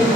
Ang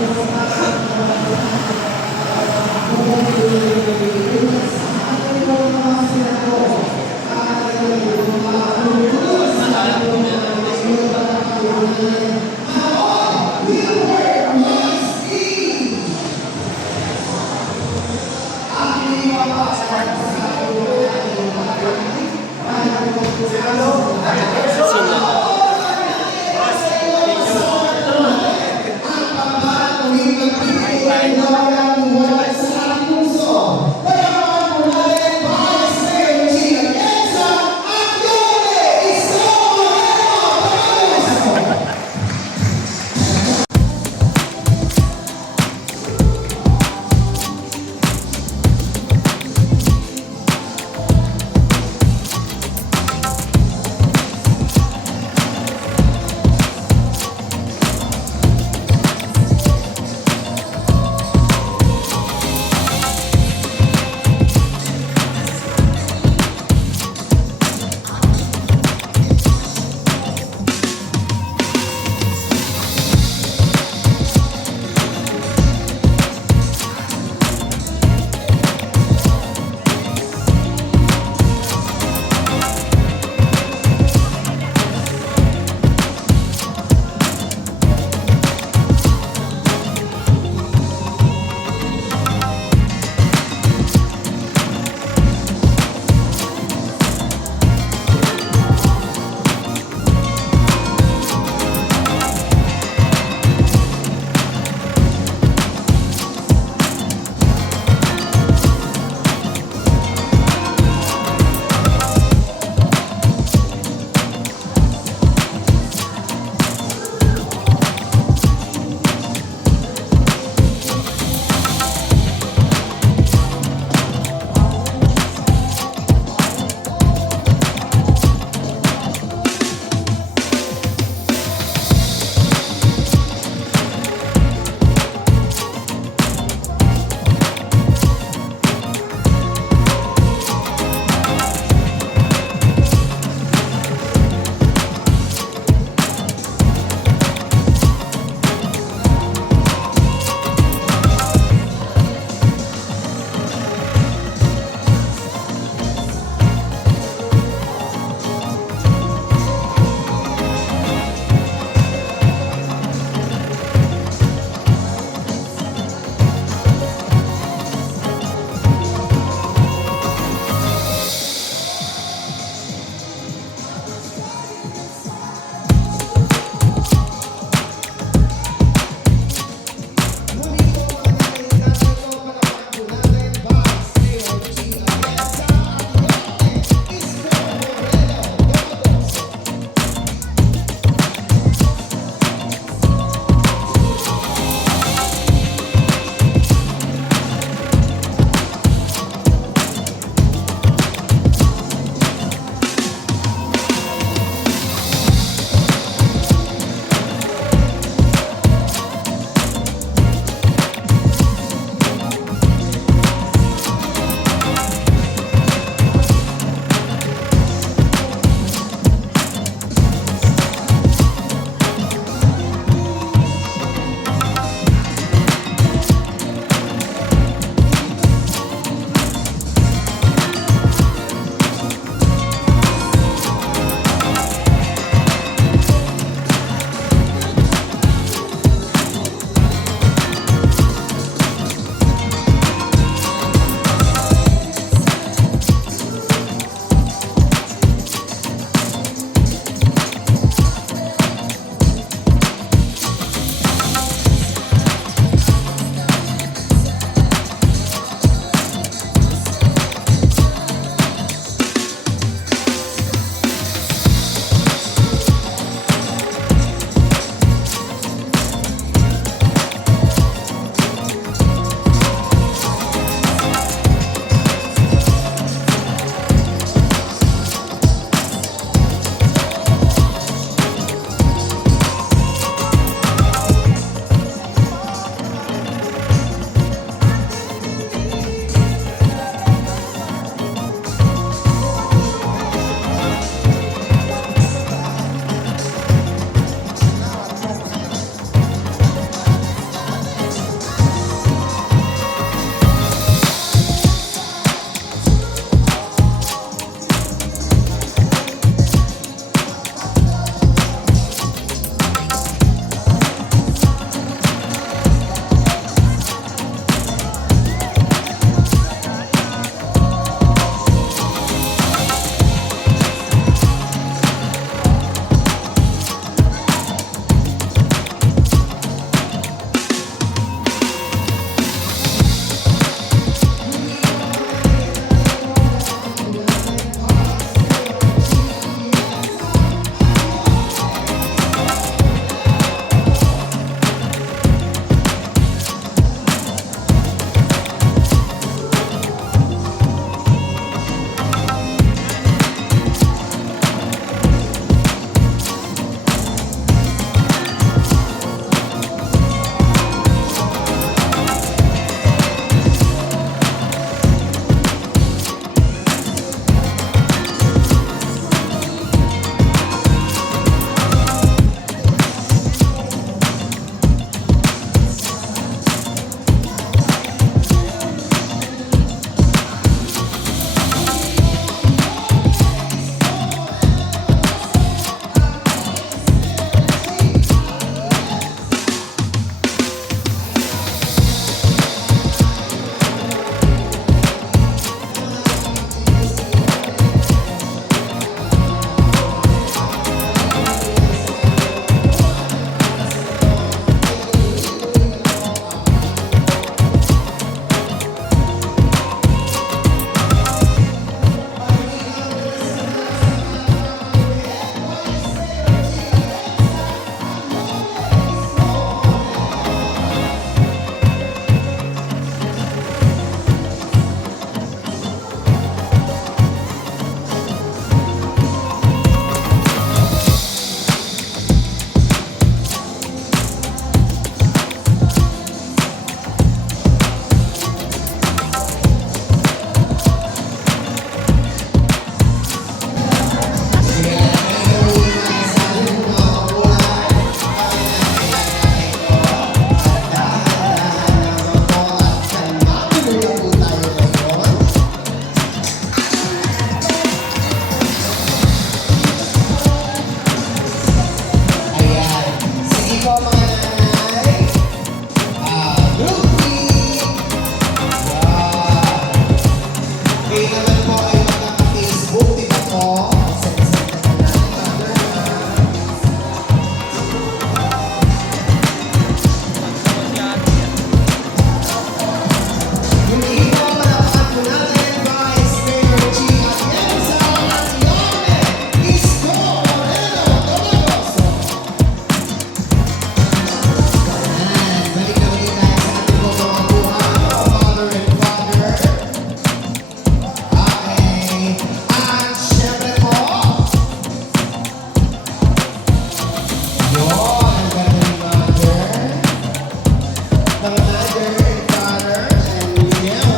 ng mother and father, and now,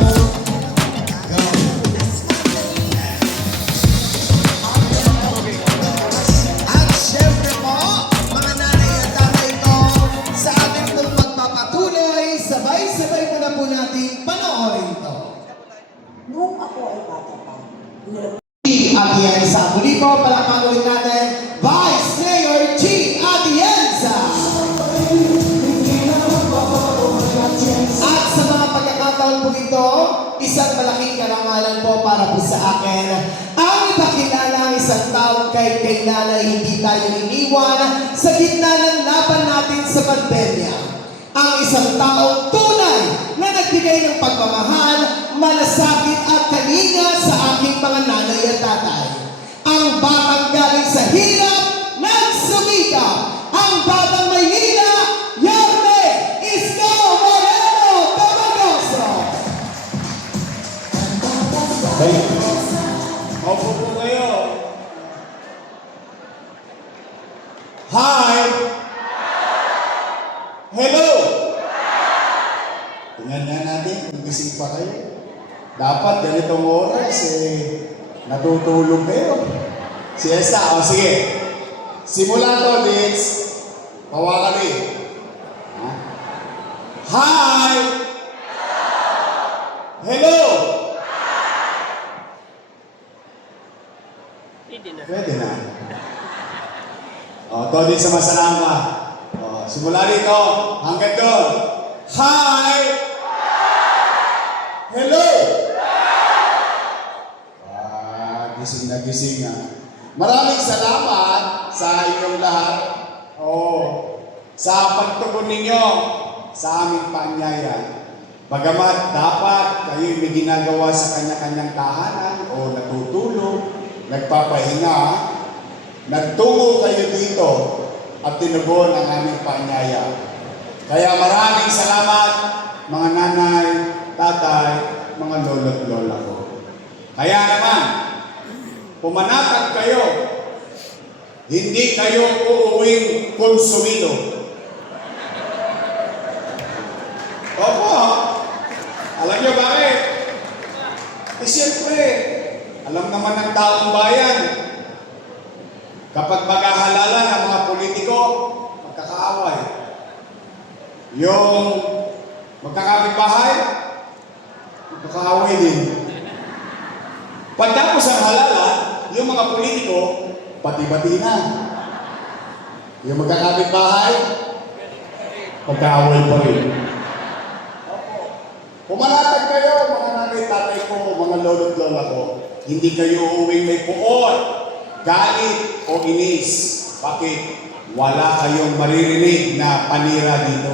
go. At syempre po, mga nanay at tatay ko, sa ating pong magpapatuloy, sabay-sabay mo na po natin panoorin ito. Nung ako ay bata pa, Atienza. Muli po, palakpakan ulit natin, Vice Mayor G. Atienza. At sa mga pagkakataon po ito, isang malaking karangalan po para po sa akin. Ang ipakilala ang isang taong kahit kailan ay hindi tayo iniwan sa gitna ng laban natin sa pandemya. Ang isang taong tunay na nagbigay ng pagmamahal, malasakit at kalinga sa aking mga nanay at tatay. Ang batang galing sa hirap, nagsumikap. Ang batang Maynila, Yorme Isko Moreno Tabagoso. Hey, opo po kayo. Hi! Hello! Tingnan nga natin kung gising pa kayo. Dapat ganitong oras, natutulog kayo. Siesta, o sige. Simula to, Dix. Pawa kami. Ha? Hi! Hello! Pwede na. O, to din sa masalamba. O, simula rito, hanggang doon. Hi! Hello! Gising na gising nga. Maraming salamat sa inyong lahat. Sa pagtugon ninyo sa aming paanyaya. Bagamat dapat kayo may ginagawa sa kanya-kanyang tahanan o natutulog, nagpapahinga, nagtungo kayo dito at tinugon ang aming paanyaya. Kaya maraming salamat mga nanay, tatay, mga lolo't lola ko. Kaya naman, pumanatag kayo, hindi kayo uuwing konsumido. Opo, alam niyo bakit? Siyempre, alam naman ng taong bayan, kapag maghahalalan ang mga politiko, magkakaaway. Yung magkakapitbahay, magkakaaway din. Pagtapos ang halalan, yung mga politiko, pati-pati na. Yung magkakapitbahay, magkaaway pa rin. Pumanatag kayo, mga nanay, tatay ko, mga lolo't lola ko. Hindi kayo uuwing may puot, galit o inis. Bakit? Wala kayong maririnig na panira dito.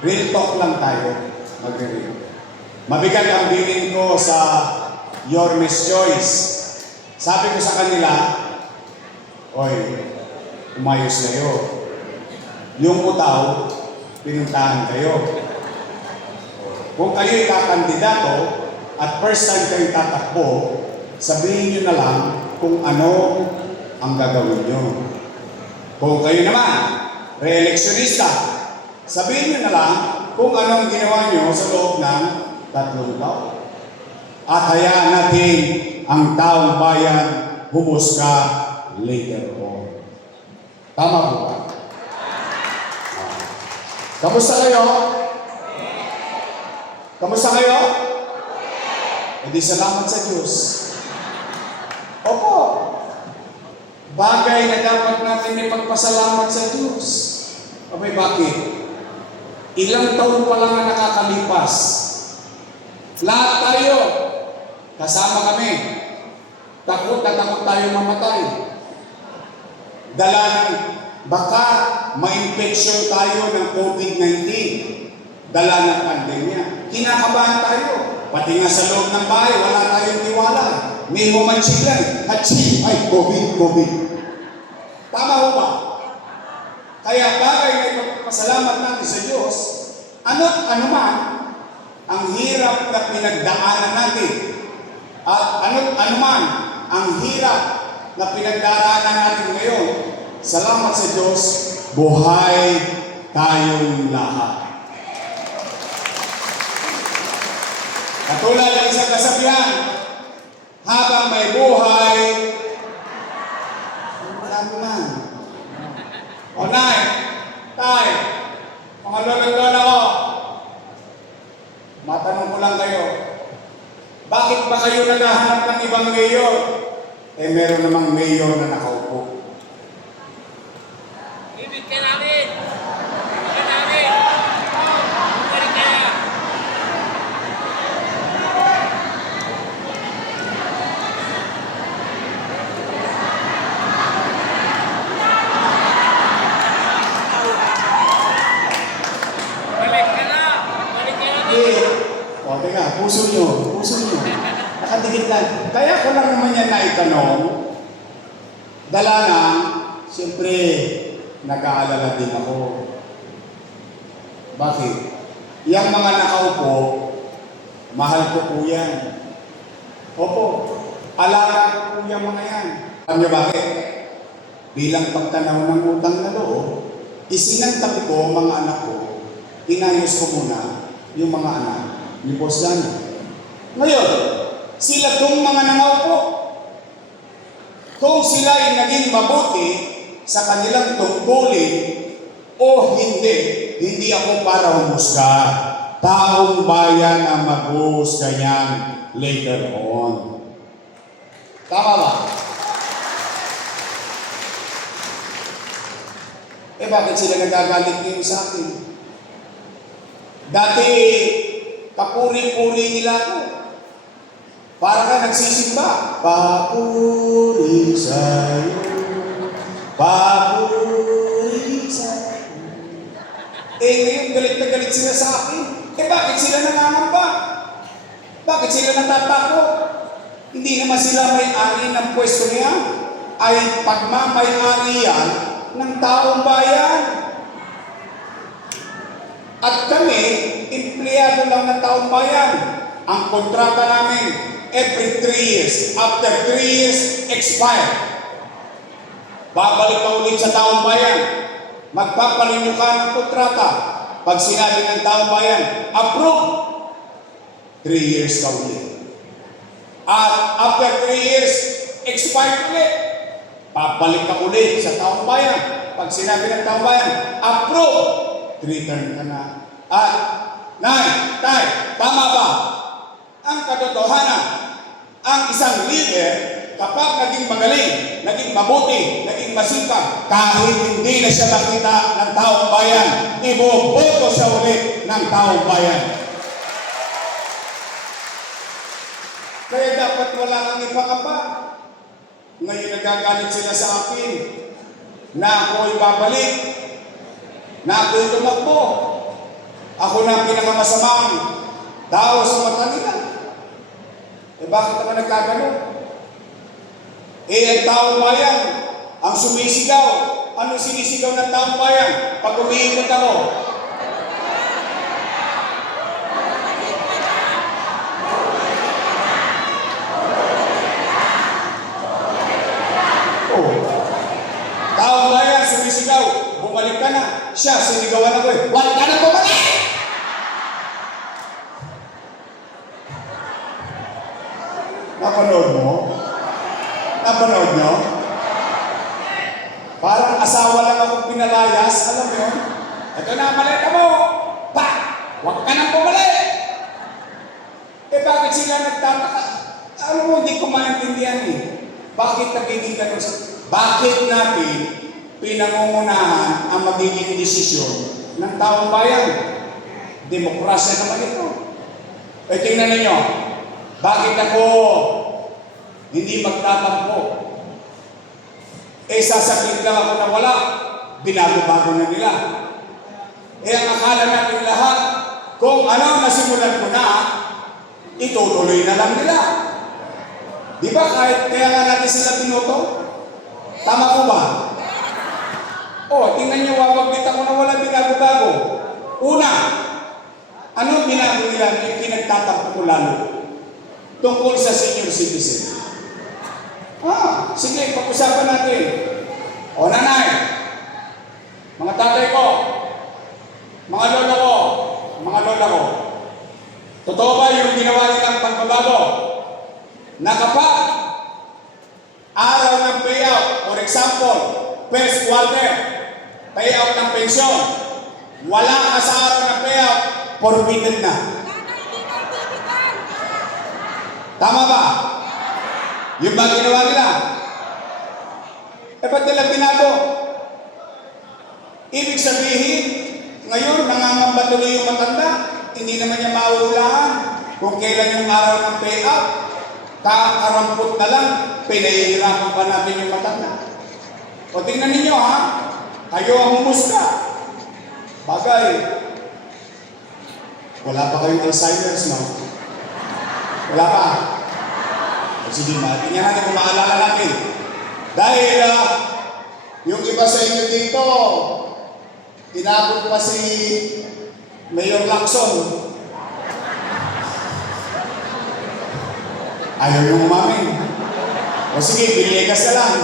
Real talk lang tayo. Mag-real. Mabigat ang bilin ko sa Yorme's Choice. Sabi ko sa kanila, oy, umayos kayo. Yung utaw, pinuntahan kayo. Kung kayo ikakandidato at first time kayo tatakbo, sabihin nyo na lang kung ano ang gagawin nyo. Kung kayo naman, re-electionista, sabihin nyo na lang kung ano ang ginawa nyo sa loob ng 3 taon. At hayaan natin ang taong bayan humusga later on. Tama po ba? Kamusta kayo? Kamusta kayo? E di salamat sa Diyos. Opo. Bagay na dapat natin ipagpasalamat sa Diyos. Abay, bakit? Ilang taon pa lang ang nakakalipas. Lahat tayo, kasama kami. Takot na takot tayo mamatay. Dala ng baka ma-infection tayo ng COVID-19. Dala ng pandemya. Kinakabahan tayo. Pati nga sa loob ng bahay, wala tayong tiwala. May humanchik lang. Hachi! Ay, COVID. Tama ho ba? Kaya bagay na ipagpasalamat natin sa Diyos, ano man ang hirap na pinagdaanan natin. At ano man ang hirap na pinagdaraanan natin ngayon, salamat sa Diyos, buhay tayong lahat. kasabihan, habang may buhay, marami man. O nay, tay, mga lolo-lola ko, matanong ko lang kayo, bakit ba kayo naghahanap ng ibang mayor? Eh meron namang mayor na nakaupo. Ibig ka namin! Ibig ka namin! Bumalik ka na! Balik ka na! Balik ka na dito! Eh, o teka, puso nyo. Nakadikit lang. Kaya ko lang naman yan naitanong. Dala na, siyempre, nag-aalala din ako. Bakit? Yang mga nakaupo, mahal ko po yan. Opo, alaga ko po yung mga yan. Alam niyo bakit? Bilang pagtanaw ng utang na loob, isinantabi ko ang mga anak ko, inayos ko muna yung mga anak ni Boss Dani. Ngayon, sila tong mga nangaupo, kung sila ay naging mabuti sa kanilang tungkulin o hindi ako para humusga. Taong bayan ang mag-uusga niyan later on. Tama ba? Eh bakit sila nagagalit ngayon sa akin? Dati, kapuri-puri nila ako. Para ka nagsisimba. Papuri sa'yo, papuri sa'yo. Eh ngayon, galit na galit sila sa akin. Eh bakit sila nangangamba? Bakit sila natatakot? Hindi naman sila may-ari ng pwesto niya. Ay pagmamay-ari yan ng taong bayan. At kami, empleyado lang ng taong bayan. Ang kontrata namin, every 3 years. After 3 years, expire. Babalik ka ulit sa taong bayan. Magpaparenew ka ng kontrata. Pag sinabi ng taong bayan, approve. 3 years ka ulit. At after 3 years, expire ulit. Babalik ka ulit sa taong bayan. Pag sinabi ng taong bayan, approve. Return ka na. At, nay, tay, tama ba? Ang katotohanan, ang isang leader, kapag naging magaling, naging mabuti, naging masipag, kahit hindi na siya nakita ng taong bayan, iboboto siya ulit ng taong bayan. Kaya dapat wala kang ipakapa. Ngayon nagagalit sila sa akin na ako ay babalik, na ako ay tumakbo. Ako na ang pinakamasamang tao sa mata nila. Eh bakit naman nagkagano? Eh ang taong bayan, ang sumisigaw. Anong sinisigaw ng taong bayan? Pag umiikot ako. Oh. Taong bayan, sumisigaw. Bumalik ka na. Siya, sinigawan ako eh. Wala ka na bumalik! Napanood mo? Napanood nyo? Parang asawa lang akong pinalayas. Alam mo yun? Ito na, malita mo! Pa! Huwag ka nang bumalik! Eh bakit sila nagtataka? Alam mo, hindi ko maintindihan eh. Bakit nagiging ganun sa... Bakit natin pinangungunahan ang magiging desisyon ng taong bayan? Demokrasya naman ito. Eh tingnan ninyo, bakit ako hindi magtatampo? Eh sasakit lang ako na wala, binago-bago na nila. Eh ang akala natin lahat, kung ano nasimulan ko na, itutuloy na lang nila. Di ba kahit kaya nga natin sila tinoto? Tama ko ba? O, tingnan nyo, wawagbit ako na wala binago-bago. Una, ano binago nila? Yung pinagtatampo ko lalo. Tungkol sa senior citizen. Sige, pag-usapan natin. O, nanay, mga tatay ko, mga lolo ko, mga lola ko, Totoo ba yung ginawa nilang pagbabago? Na kapag araw ng payout, for example, first quarter, payout ng pensyon, wala ka sa araw ng payout, forbidden na. Tama ba? Yung ba ginawa nila? Ba't nila binago? Ibig sabihin, ngayon nangangamba tuloy yung matanda, hindi naman niya mauulahan kung kailan yung araw ng payout. Kakarampot na lang, pinahihirapan pa natin yung matanda. O tingnan ninyo ha, kayo ang humusga. Bagay, wala pa kayong Alzheimer's, no? Wala pa. O sige, tingnan natin kung maalala natin. Dahil yung iba sa inyo dito, inabot pa si Mayor Lacson. Ayaw yung umamin. O sige, piligas na lang.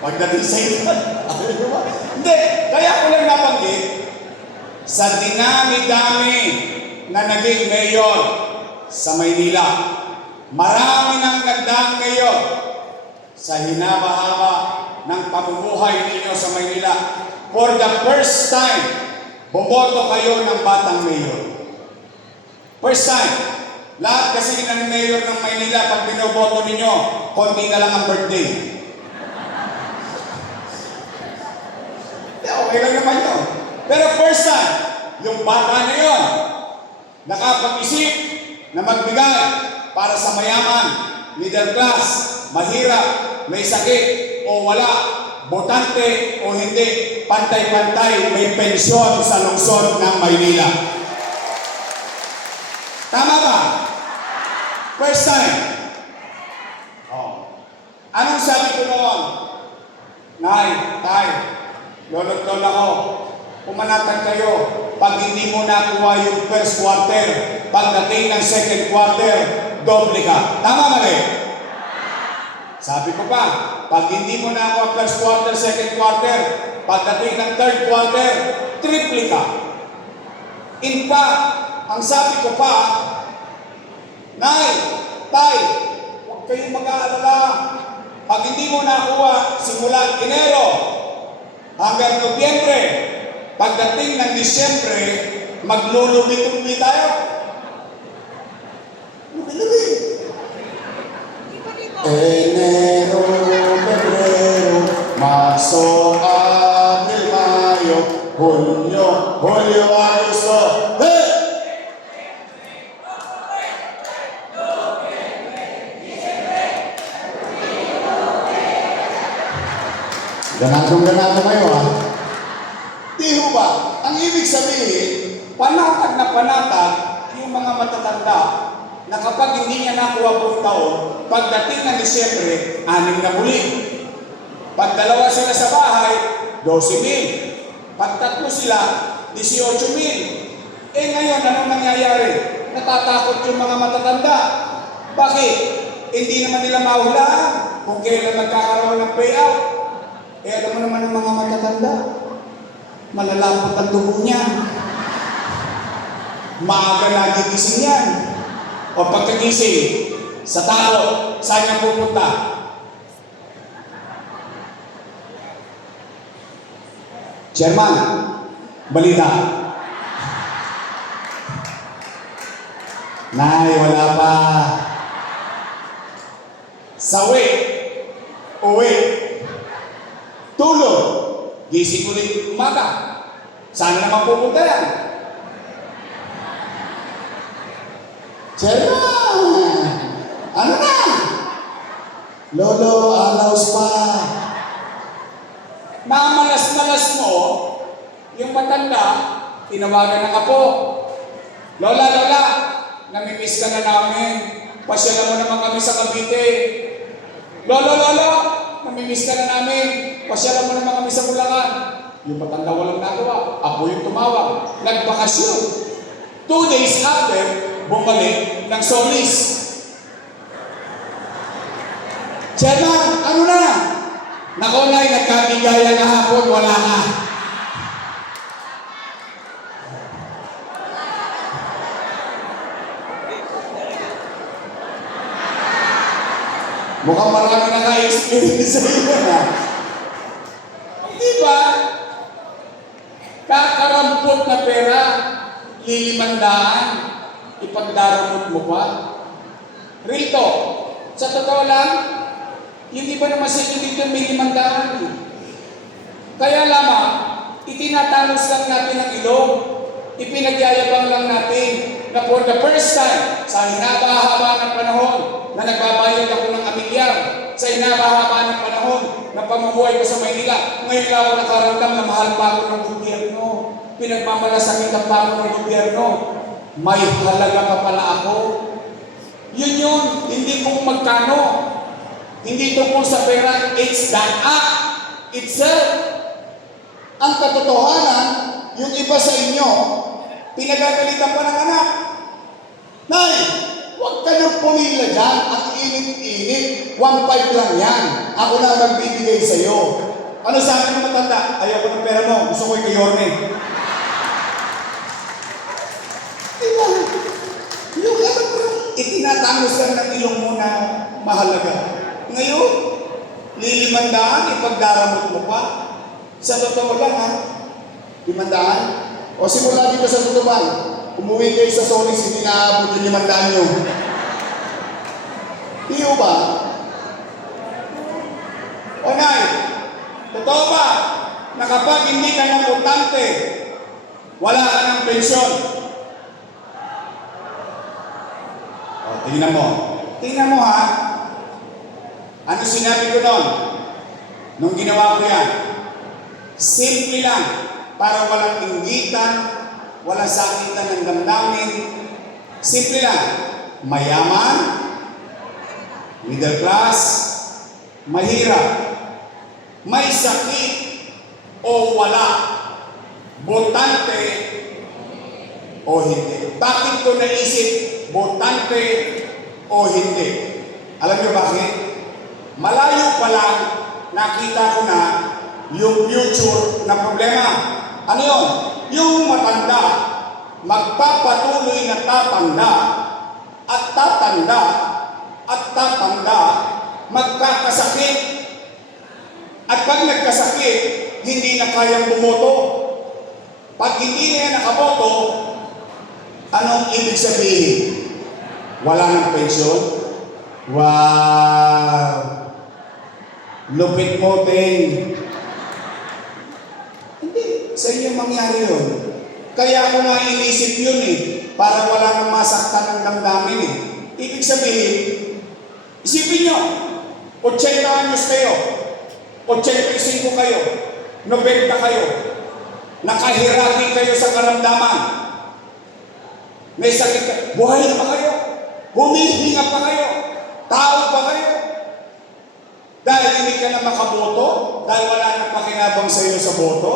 Pagdating sa inyo, ayaw yung umamin. Hindi, kaya ko lang nabanggit, sa dinami-dami na naging mayor sa Maynila, marami nang nagdaan ngayon sa hinaba-haba ng pamumuhay ninyo sa Maynila. For the first time, boboto kayo ng batang mayor. First time. Lahat kasi ng mayor ng Maynila, pag binoboto ninyo, konti na lang ang birthday. Okay lang naman yun. Pero first time, yung bata na yun, nakapag-isip na magbigay para sa mayaman, middle class, mahirap, may sakit o wala, botante o hindi, pantay-pantay, may pensyon sa lungsod ng Maynila. Tama ba? First time. Oh. Anong sabi ko noon? Nay, tay, lolo't lola ko, pumanatag kayo. Pag hindi mo nakuha yung first quarter, pagdating ng second quarter, doble ka. Tama mali? Sabi ko pa, pag hindi mo nakuha first quarter, second quarter, pagdating ng third quarter, triple ka. In fact, ang sabi ko pa, Nay, tay, huwag kayong mag-aalala. Pag hindi mo nakuha simula Enero hanggang Nobyembre, pagdating ng Disyembre, maglulubi-lubi tayo. Lubi-lubi. Enero, Febrero, Marso, Abril, Mayo, Junio, Julio, Agosto. Hey! Ganado kayo ha. Di ho ba? Ang ibig sabihin, panatag na panatag yung mga matatanda na kapag hindi niya nakuha buong taon, pagdating ng Disyembre, 6 na muli. Pag dalawa sila sa bahay, 12,000. Pag tatlo sila, 18,000. Eh ngayon, anong nangyayari? Natatakot yung mga matatanda. Bakit? Hindi naman nila mahulaan kung kailan magkakaroon ng payout. Eh alam mo naman ang mga matatanda, malalapot ang dugo niya. Maaga nagigising yan. O pagkagising, sa tao, saan niya pupunta? Chairman, balita. Nay, wala pa. Sawi, uwi. Tulog, gising ulit umaga. Saan naman pupunta yan? Chairman! Ano na? Lolo, alaws pa. Mamalas-malas mo, yung matanda, tinawagan ng apo. Lola, Lola, namimiss ka na namin. Pasyalan mo naman kami sa Cavite. Lolo, Lolo, namimiss ka na namin. Pasyalan mo naman kami sa Bulacan. Yung matanda walang nagawa. Apo yung tumawag. Nagbakasyon. 2 days after, bumalik ng Solis. Chairman, ano na? Naku, Nay, nagkabigaya na hapon, wala na. Mukhang marami naka-experience sa iyo na. Di ba? Kakarampot na pera, lilimandaan, ipagdaramot mo pa. Rito, sa totoo lang, hindi ba naman sa inyo dito may limandaan? Kaya lamang, itinatanos lang natin ang ilong, ipinagyayabang lang natin na for the first time, sa hinaba-haba ng panahon na nagbabayad ako ng amilyar, sa hinaba-haba ng panahon na pamumuhay ko sa Maynila, ngayon lang ako nakaramdam na mahal pa ako ng gobyerno. Pinagmamalasakitan pa ako ng gobyerno. May halaga pa pala ako. Yun, hindi kung magkano. Hindi tungkol sa pera, it's the act itself. Ang katotohanan, yung iba sa inyo, pinagagalitan pa ng anak. Nay, huwag ka nang pumila dyan. Ang init-init. 1.5 lang yan. Ako na magbibigay sa'yo. Ano sabi ng matanda? Ayaw ko ng pera mo. Gusto ko yung Yorme. Diba? Yung alam mo, itinatangos lang ng ilong mo na mahalaga. Ngayon, lilimandaan, ipagdaramot mo pa. Sa totoo lang ha, limandaan. O simula dito sa tutuban, umuwi kayo sa Solis, hindi naaabot yung limandaan nyo. Iyo ba? O nay, totoo ba na kapag hindi ka ng importante, wala ka ng pensyon? O, tingnan mo. Tingnan mo ha. Ano sinabi ko noon? Nung ginawa ko yan? Simple lang, para walang inggitan, walang sakitan ng damdamin. Simple lang, mayaman, middle class, mahirap, may sakit o wala, botante o hindi. Bakit ko naisip botante o hindi? Alam niyo bakit? Malayo pa lang nakita ko na yung future na problema. Ano yun? Yung matanda, magpapatuloy na tatanda, at tatanda, at tatanda, magkakasakit. At pag nagkasakit, hindi na kayang bumoto. Pag hindi na nakaboto, anong ibig sabihin? Wala ng pensyon? Wow! Lupit mo, Teng. Hindi, sa inyo mangyari yun. Kaya ako nga inisip yun para wala nang masaktan ng damdamin Ibig sabihin, isipin nyo, 80 anyos kayo, 85 kayo, 90 kayo, nakahirati kayo sa karamdaman, may sakit ka, buhay na pa kayo, humihinga pa kayo, tao pa kayo, dahil hindi ka na makaboto, dahil wala nang pakinabang sa iyo sa boto,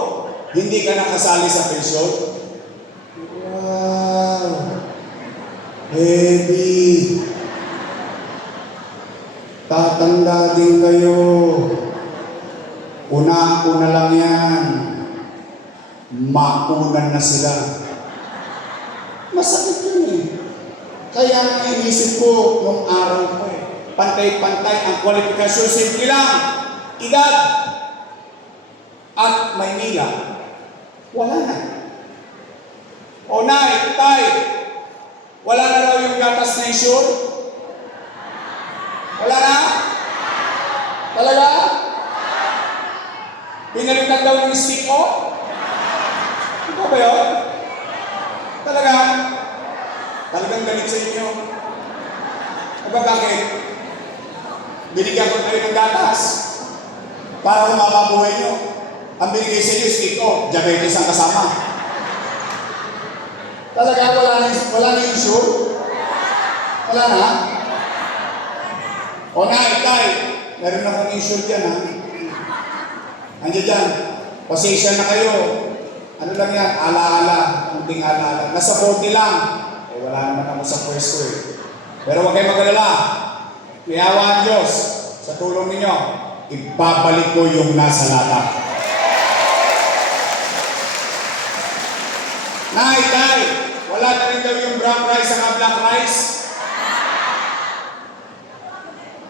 hindi ka nakasali sa pensyon. Wow! Heavy! Tatanda din kayo. Una-una lang yan. Maunan na sila. Masakit yun Kaya nga inisip ko nung araw ko pantay-pantay ang kwalifikasyon. Simple lang. Edad at Maynila. Wala na. O nay, tay, wala na raw yung gatas na insure? Wala na? Talaga? Pinalitan daw ng stick o? Ito ba yun? Talaga? Talagang galit sa inyo. Bakit? Binigyan ko kayo ng gatas para humaba buhay nyo. Ang binigay sa inyo, stick o, diabetes ang kasama. Talaga wala na issue? Wala na? O na, itay, meron akong issue dyan Andiyan dyan, pasensya na kayo. Ano lang yan, ala-ala, kunting ala-ala. Nasa 40 lang. Wala naman ako sa pwesto Pero huwag kayo mag-alala. Iyawa ang Diyos sa tulong ninyo. Ibabalik ko yung nasa lata. Nay, tay, wala na rin daw yung brown rice at black rice.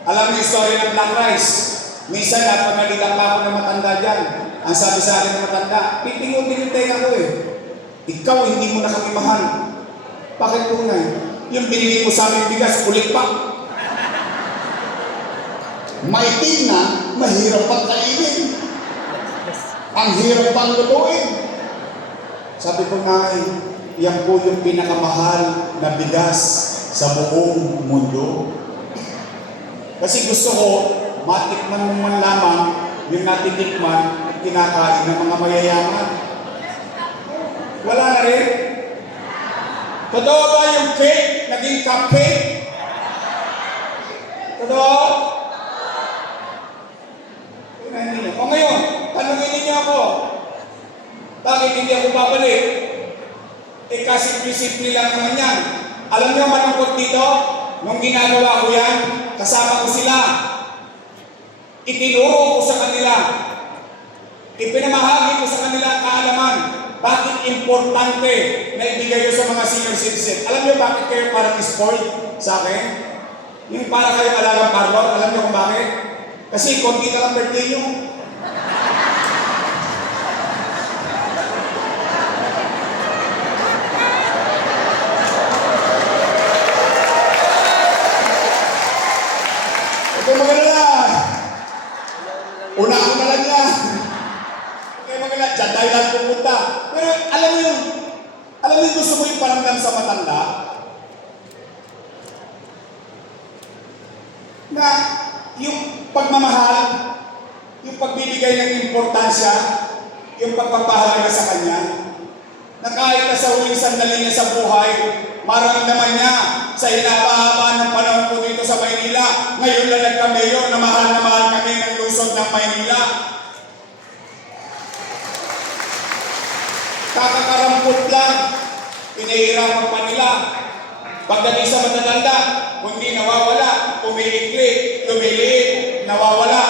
Alam mo yung story ng black rice? Minsan, napagalitan pa ako ng matanda dyan. Ang sabi sa akin ng matanda, pipingutin yung tenga ko eh. Ikaw, hindi mo na kami mahal. Bakit tunay? Yung binili mo sa amin bigas, ulit pa. Maitim na, mahirap pang kainin. Ang hirap pang lutuin. Sabi ko nga, yan po yung pinakamahal na bigas sa buong mundo. Kasi gusto ko, matikman mo man lamang yung natitikman at kinakain ng mga mayayaman. Wala na rin. Totoo ba yung cake naging cupcake? Totoo? O ngayon, tanungin ninyo ako, bakit hindi ako babalik? Eh kasi simple lang naman yan. Alam niyo malungkot dito? Nung ginagawa ko yan, kasama ko sila. Itinuro ko sa kanila. Ipinamahagi ko sa kanila ang kaalaman. Bakit importante na ibigay ko sa mga senior citizen? Alam niyo bakit kayo parang spoiled sa akin? Yung para kayo alagang parlor, alam niyo kung bakit? Kasi konti na lang birthday niyo. Ito maganda. Una ko na lang yan. Kaya maganda, dyan tayo lang pupunta. Pero alam mo yung gusto mo yung paramdam sa matanda? Na yung pagmamahal, yung pagbibigay ng importansya, yung pagpapahalaga sa kanya, na kahit na sa huling sandali niya sa buhay, maramdaman niya sa hinapahaba ng panahon ko dito sa Maynila. Ngayon lang nagka-mayor na mahal kami ng lungsod ng Maynila. Kakakarampot lang, pinahirapan pa nila. Pagdating sa matatanda, kundi nawawala, umiikli, lumiliit, nawawala.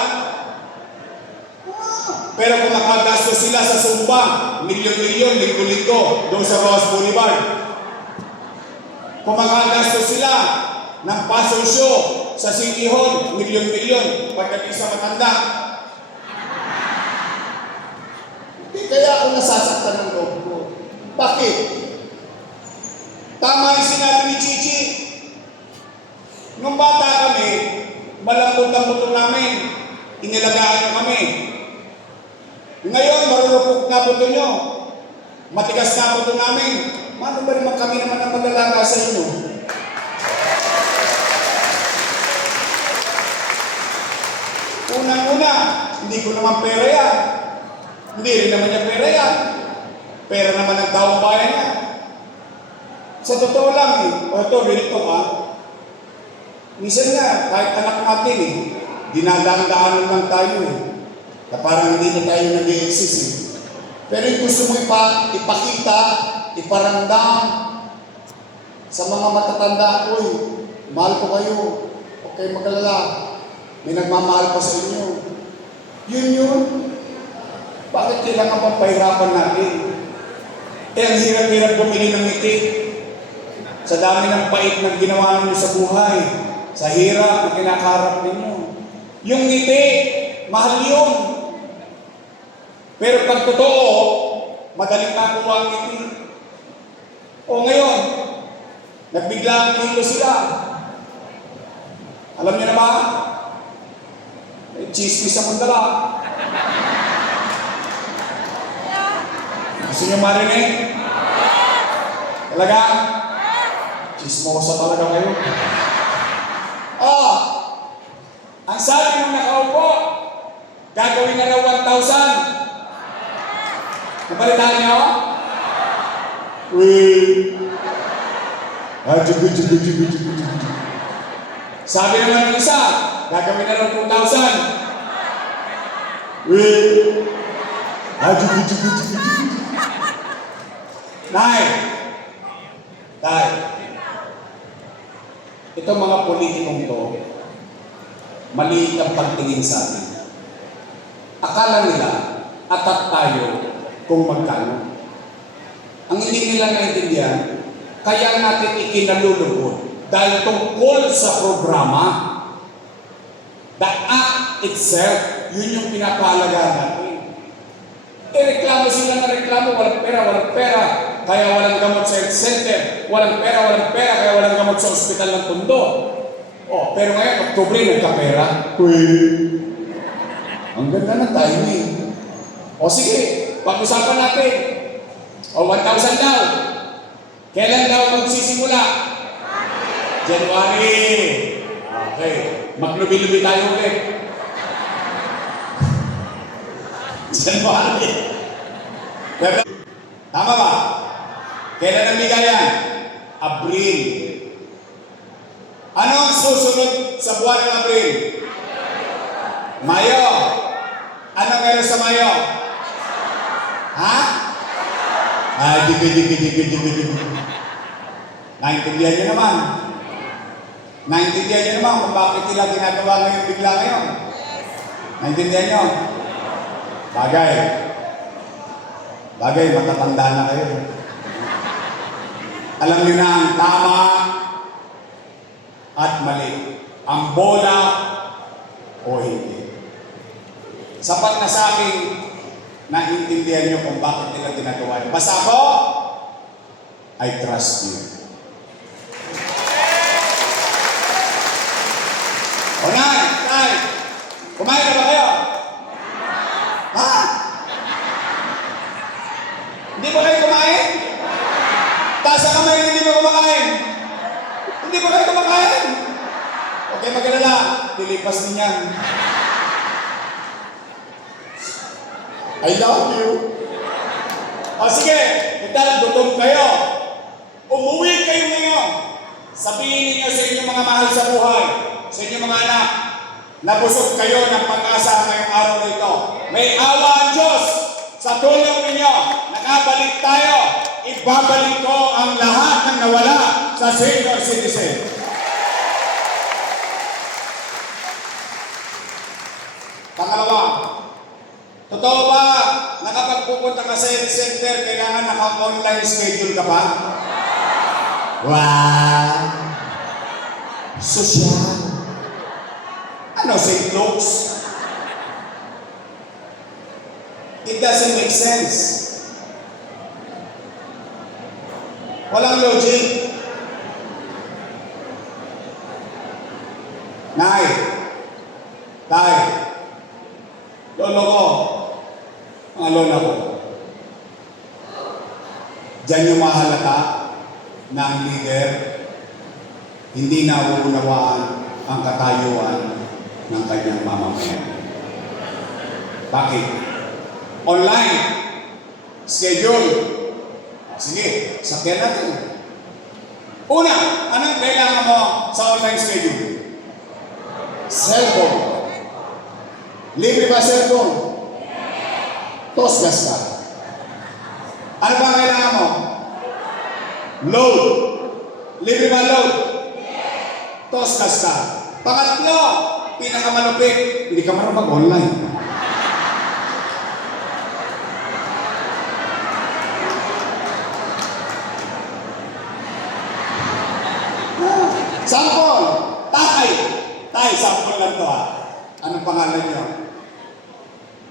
Pero kung makagastos sila sa Sumba, milyon-milyon, linggo-linggo, doon sa Ross Boulevard. Kung makagastos sila ng fashion show sa City Hall, milyon-milyon, pagdating sa matanda. Hindi kaya ako nasasaktan ng loob ko. Bakit? Tama yung sinabi ni Chichi. Nung bata kami, malambot ang buto namin. Inilagaan kami. Ngayon, marurupok na buto nyo. Matigas na buto namin. Mano ba naman kami naman ang mag-alaga sa inyo? Unang-una, hindi ko naman pera yan. Hindi rin naman niya pera yan. Pera naman ang taong bayan niya. Sa totoo lang o ito, ganito ha. Minsan nga, kahit anak natin dinadaan-daanan lang tayo na parang hindi na tayo nag-i-exist Pero yung gusto mo ipakita, iparamdam sa mga matatanda, uy, mahal ko kayo, huwag kayo mag-alala, may nagmamahal pa sa inyo. Yun. Bakit kailangan pang pahirapan natin? Ang hirap-hirap bumili ng ngiti. Sa dami ng pait na ginawa ninyo sa buhay, sa hirap na kinakaharap ninyo. Yung ngiti, mahal yun. Pero pag totoo, madaling makuha ang ngiti. O ngayon, nagbigla ang kilo sila. Alam niyo na ba? May chismis akong dala. Gusto niyo marinig? Talaga? Chismosa talaga kayo. Ang sabi ng nakaupo, gagawin na raw 1,000. Napalitaan niyo? Sabi naman ng isa, gagawin na raw 2,000. Nay, itong mga politikong to, maliit ang pagtingin sa atin. Akala nila, atat tayo kung magkano. Ang hindi nila naintindihan, kaya natin ikinalulubod dahil tungkol sa programa. The act itself, yun yung pinapahalagaan natin. Reklamo sila na reklamo, walang pera, kaya walang gamot sa health center, walang pera, kaya walang gamot sa ospital ng Tondo. Oh, pero ngayon, Oktubre, nagkapera. Ang ganda ng timing. O sige, pag-usapan natin. O 1,000 daw. Kailan daw magsisimula? January. Okay. Maglubi-lubi tayo ulit. January. Tama ba? Kailan ang bigayan? Abril. Ano ang susunod sa buwan ng Abril? Mayo. Ano meron sa Mayo? Ha? Dibi. Naintindihan niyo naman. Naintindihan niyo naman kung bakit nila ginagawa ngayon bigla ngayon. Naintindihan niyo? Bagay, matatanda na kayo. Alam niyo na ang tama at mali. Ang bola o hindi. Sapat na sa akin, naintindihan niyo kung bakit nila ginagawa yun. Basta ako, I trust you. O Nay, kumain na ba kayo? Ha? Hindi ba kayo kumain? Taas ang kamay, hindi ba kumakain? Hindi ba kayo kumakain? Okay, mag-alala. Lilipas din yan. I love you. O sige, dahil gutom kayo. Umuwi kayo ngayon. Sabihin ninyo sa inyong mga mahal sa buhay, sa inyong mga anak, nabusog kayo ng pag-asa ngayong araw na ito. May awa ang Diyos sa tulong ninyo. Nakabalik tayo. Ibabalik ko ang lahat ng nawala sa senior citizen. Pangalawa, totoo ba na kapag pupunta ka sa health center, kailangan naka-online schedule ka pa? Wow! Sosyal. Ano, St. Luke's? It doesn't make sense. Walang logic. Nay, tay, lolo ko, mga lola ko. Diyan yung mahalata na ang leader hindi nauunawaan ang katayuan ng kanyang mamamayan. Bakit? Online schedule. Sige, sakyan natin. Una, anong kailangan mo sa online schedule? Cellphone. Libre ba cellphone? Tos gas ka. Ano ba kailangan mo? Load. Libre ba load? Tos gas ka. Pangatlo, pinakamalupit, hindi ka marunong mag-online. Sample! Tay, sample lang to ha. Anong pangalan niyo?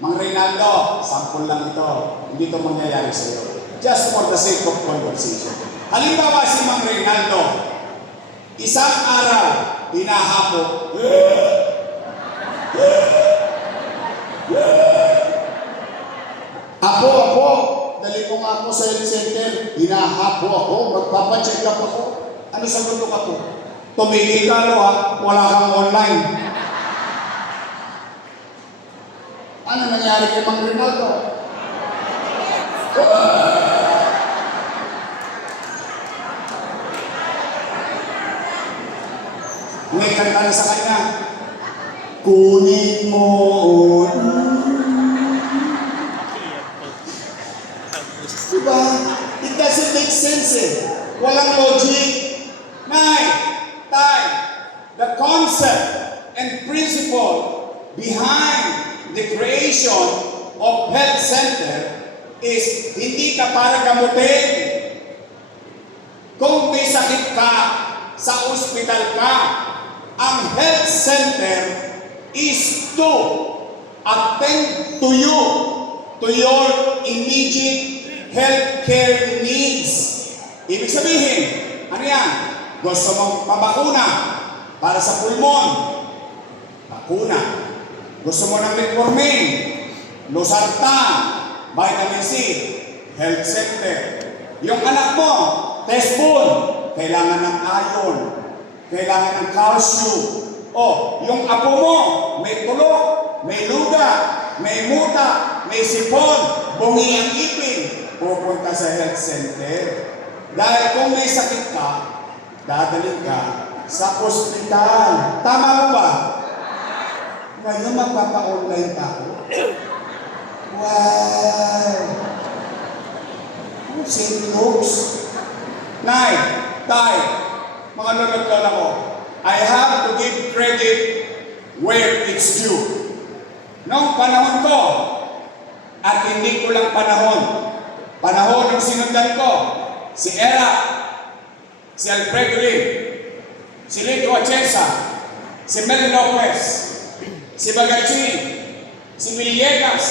Mang Reynaldo, sample lang ito. Hindi ito mangyayari sa iyo. Just for the sake of conversation. Halimbawa si Mang Reynaldo, isang araw, hinahapo. Apo, dali ko nga ako sa health center. Hinahapo ako, magpapacheck up ako. Ano sa mundo ka po? Tumigil ka, wala kang online. Ano nangyari kay Mang Rinaldo? May kanta na sa kanya. Kunin mo. Diba? It doesn't make sense eh. Walang logic. Nay, tay, the concept and principle behind the creation of health center is hindi ka para gamutin. Kung may sakit ka, sa ospital ka. Ang health center is to attend to you, to your immediate healthcare needs. Ibig sabihin, ano yan? Gusto mong pabakuna para sa pulmon, bakuna. Gusto mo ng metformin, losartan, vitamin C, health center. Yung anak mo, testbone, kailangan ng iron, kailangan ng calcium. O, yung apo mo, may tulok, may luga, may muta, may sipon, bungi ang ipin, pupunta sa health center. Dahil kung may sakit ka, dadalhin ka sa ospital. Tama mo ba? Ngayon magpapa-online ka ako. Wow! St. Luke's. Nay, Tay, mga lolo't-lola ko, I have to give credit where it's due. Noong panahon ko, at hindi ko lang panahon ng sinundan ko, si Era, si Alfredo Lim, si Lito Atienza, si Mel Lopez, si Bagachi, si Villegas,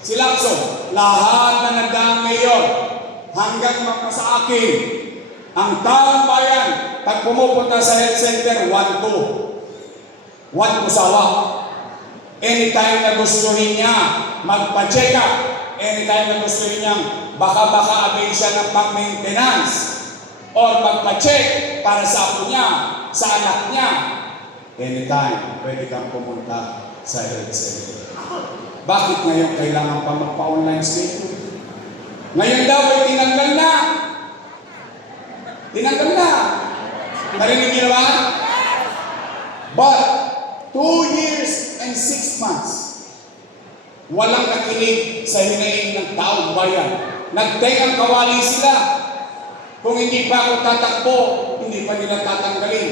si Lacson, lahat na nagdaang ngayon hanggang magpasa akin ang taong bayan pag pumupunta sa health center, 1-2 sawa. Anytime na gustuhin niya magpa-check up, anytime na gustuhin niyang baka avail siya ng pang-maintenance or magpa-check para sa apo niya, sa anak niya, anytime pwede kang pumunta sa health center. Bakit ngayon kailangan pa magpa-online schedule? Ngayon daw ay tinanggal na. Tinanggal na. Narinig niyo ba? But 2 years and 6 months, walang nakinig sa hinaing ng taong bayan. Nagtengang kawali sila. Kung hindi pa ako tatakbo, hindi pa nila tatanggalin.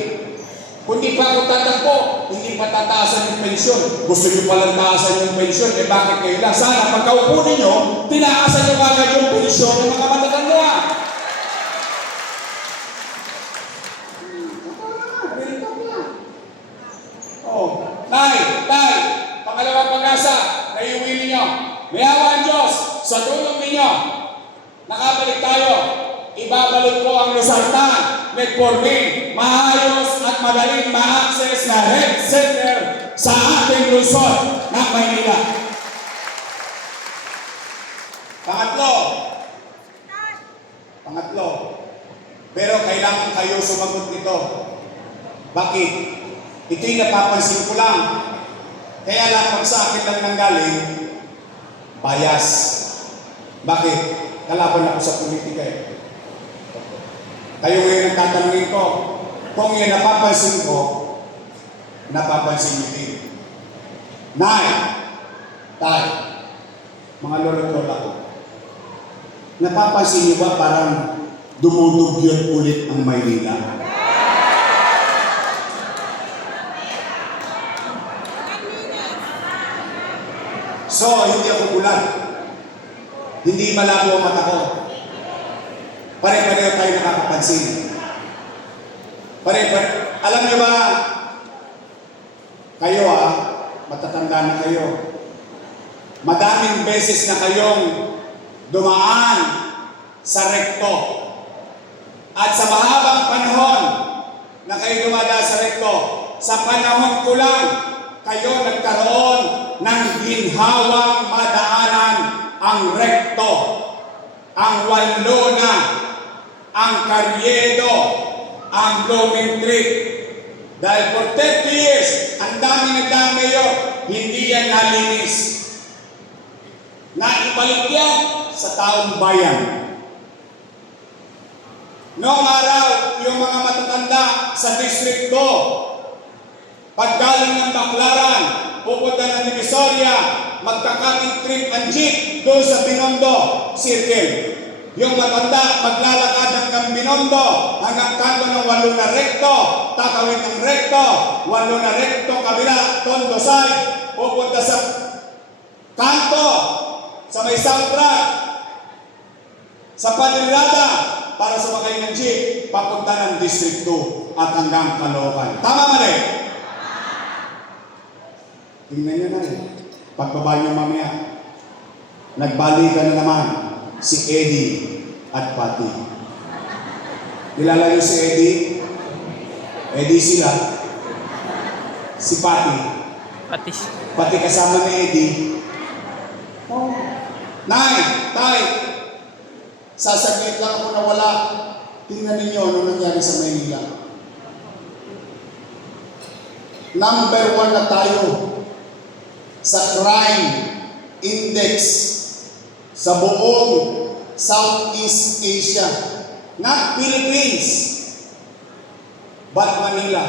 Kung hindi pa ako tatakbo, hindi pa tataasan yung pensyon. Gusto nyo palang taasan yung pensyon, eh bakit kayo lang? Sana pagkaupo ninyo, tinaasan nyo agad yung pensyon ng mga matatanda. Oh, Tay, pangalawang pag-asa, naiuwi ninyo. May awa ang Diyos, sa tulong ninyo, nakabalik tayo. Ibabalik ko ang losartan, metformin, maayos at madaling ma-access na health center sa ating lungsod ng Maynila. Pangatlo, pero kailangan kayo sumagot nito. Bakit? Ito'y napapansin ko lang. Kaya lang pag sa akin lang nanggaling, bias. Bakit? Kalaban ako sa politika eh. Kayo ngayon ang tatanungin ko, kung yan napapansin ko, napapansin niyo din. Nay, Tay, mga lolo-lola ko, napapansin niyo ba parang dumudugyot ulit ang Maynila? So, hindi ako bulag. Hindi malabo ang mata ko. Pare-pareho tayo nakakapansin. Alam niyo ba, kayo matatanda na kayo. Madaming beses na kayong dumaan sa rekto. At sa mahabang panahon na kayo dumadaan sa rekto, sa panahon ko lang, kayo nagkaroon ng ginhawang madaanan ang rekto, ang Wanlona, ang Carriedo, ang Blooming Creek. Dahil for 30 years, ang dami nagdamay yun, hindi yan nalinis. Naibalik yan sa taong bayan. Noong araw, yung mga matatanda sa distrito, pag galing ng Baclaran, pupunta ng Divisoria, magkakating trip and jeep doon sa Binondo Circle. Yung matanda, maglalakad hanggang Binondo, hanggang kanto ng Wanlona Recto, tatawid ng Recto, Wanlona Recto, kabila, Tondo Side, pupunta sa kanto, sa may South Track, sa Padrilada, para sumakay ng jeep, papunta ng District 2 at hanggang Caloocan. Tama mali? Tingnan nyo na eh. Pagbaba nyo mamaya, nagbalikan na naman si Eddie at Patty. Kilala nyo si Eddie? Eddie sila. Si Patty. Patis. Pati kasama ni Eddie. Oh. Nay! Tay! Sasaglit lang ako na wala. Tingnan ninyo ano nangyari sa Maynila. Number 1 na tayo sa crime index sa buong Southeast Asia. Not Philippines, but Manila.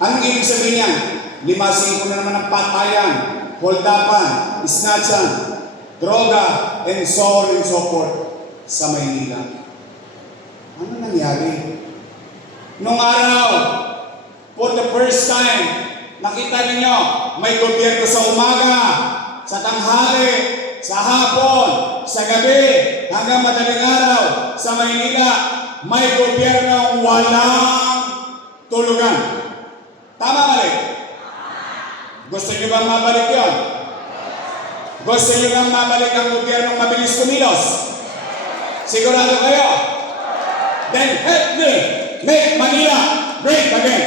Anong ibig sabihin yan? 5-5 na naman ang patayan, holdapan, snatchan, droga, and so on and so forth sa Maynila. Ano nangyari? Nung araw, for the first time, nakita ninyo, may gobyerno sa umaga, sa tanghali, sa hapon, sa gabi, hanggang madaling araw, sa Maynila, may gobyernong walang tulugan. Tama mali? Gusto nyo bang mabalik yun? Gusto nyo bang mabalik ang gobyernong mabilis kumilos? Sigurado kayo? Then help me make Manila great again.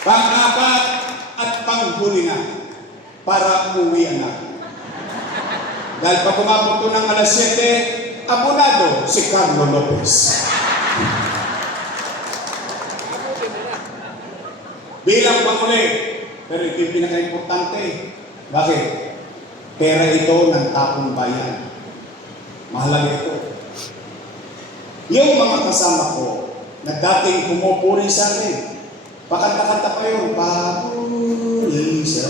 Pang-apat at panghuli na para umuwi na. Dahil pag umabot ng alas 7, abonado si Carlo Lopez. Bilang panghuli, pero ito yung pinaka-importante. Bakit? Pera ito ng tapong bayan. Mahalaga ito. Yung mga kasama ko na dating pumupuri sa akin, pakanta-kanta pa yun, papuri sa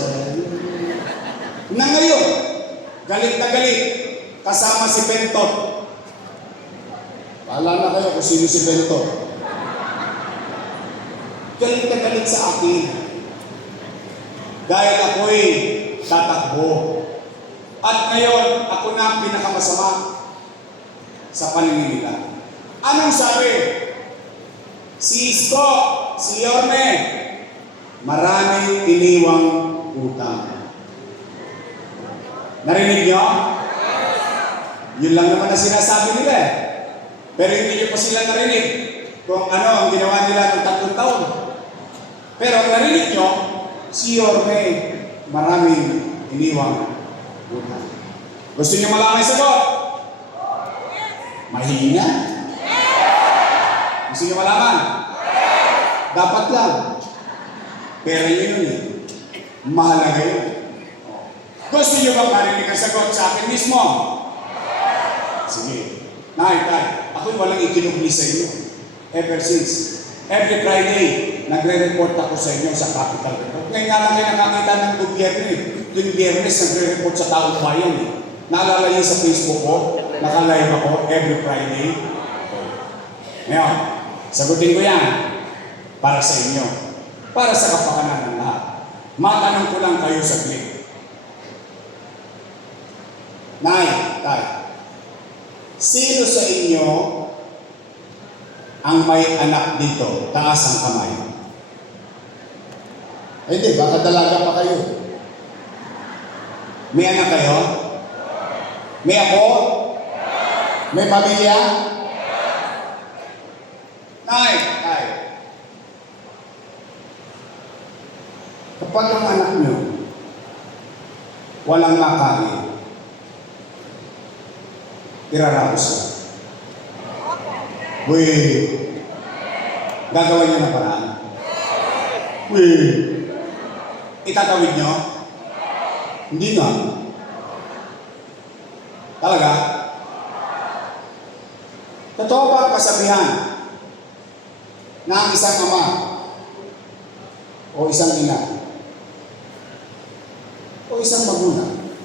na ngayon, galit na galit, kasama si Bentot. Paalala na kayo kung sino si Bentot. Galit na galit sa akin. Dahil ako'y tatakbo. At ngayon, ako na ang pinakamasama sa paningin nila. Anong sabi? Si Isko, si Yorme, maraming iniwang utang. Narinig nyo? Yun lang naman na sinasabi nila eh. Pero hindi nyo pa sila narinig kung ano ang ginawa nila ng 3 taon. Pero ang narinig nyo, si Yorme, maraming iniwang utang. Gusto nyo malaman yung sagot? Mahina? Gusto nyo malaman? Dapat lang. Pera nyo yun eh. Mahalaga yun. Gusto nyo bang marinig ang sagot sa akin mismo? Sige. Tay, ako'y walang ikinugli sa inyo. Ever since. Every Friday, nagre-report ako sa inyo sa Capital Report. Ngayon nga lang kayo nakakita ng gobyerno eh. Yung Biyernes, nagre-report sa taong bayan eh. Naalala yun sa Facebook ko, nakalive ako every Friday. Ngayon, sagutin ko yan para sa inyo. Para sa kapakanan ng lahat. Matanong ko lang kayo saglit. Tay, sino sa inyo ang may anak dito? Taas ang kamay. Ay di, baka dalaga pa kayo. May anak kayo? May apo? May pamilya? Tay. Kapag ang anak nyo walang makain, iraraos na. Gagawin niyo na paraan. Itatawid nyo? Hindi na. Talaga? Totoo ba ang kasabihan na ang isang ama o isang ina o isang magulang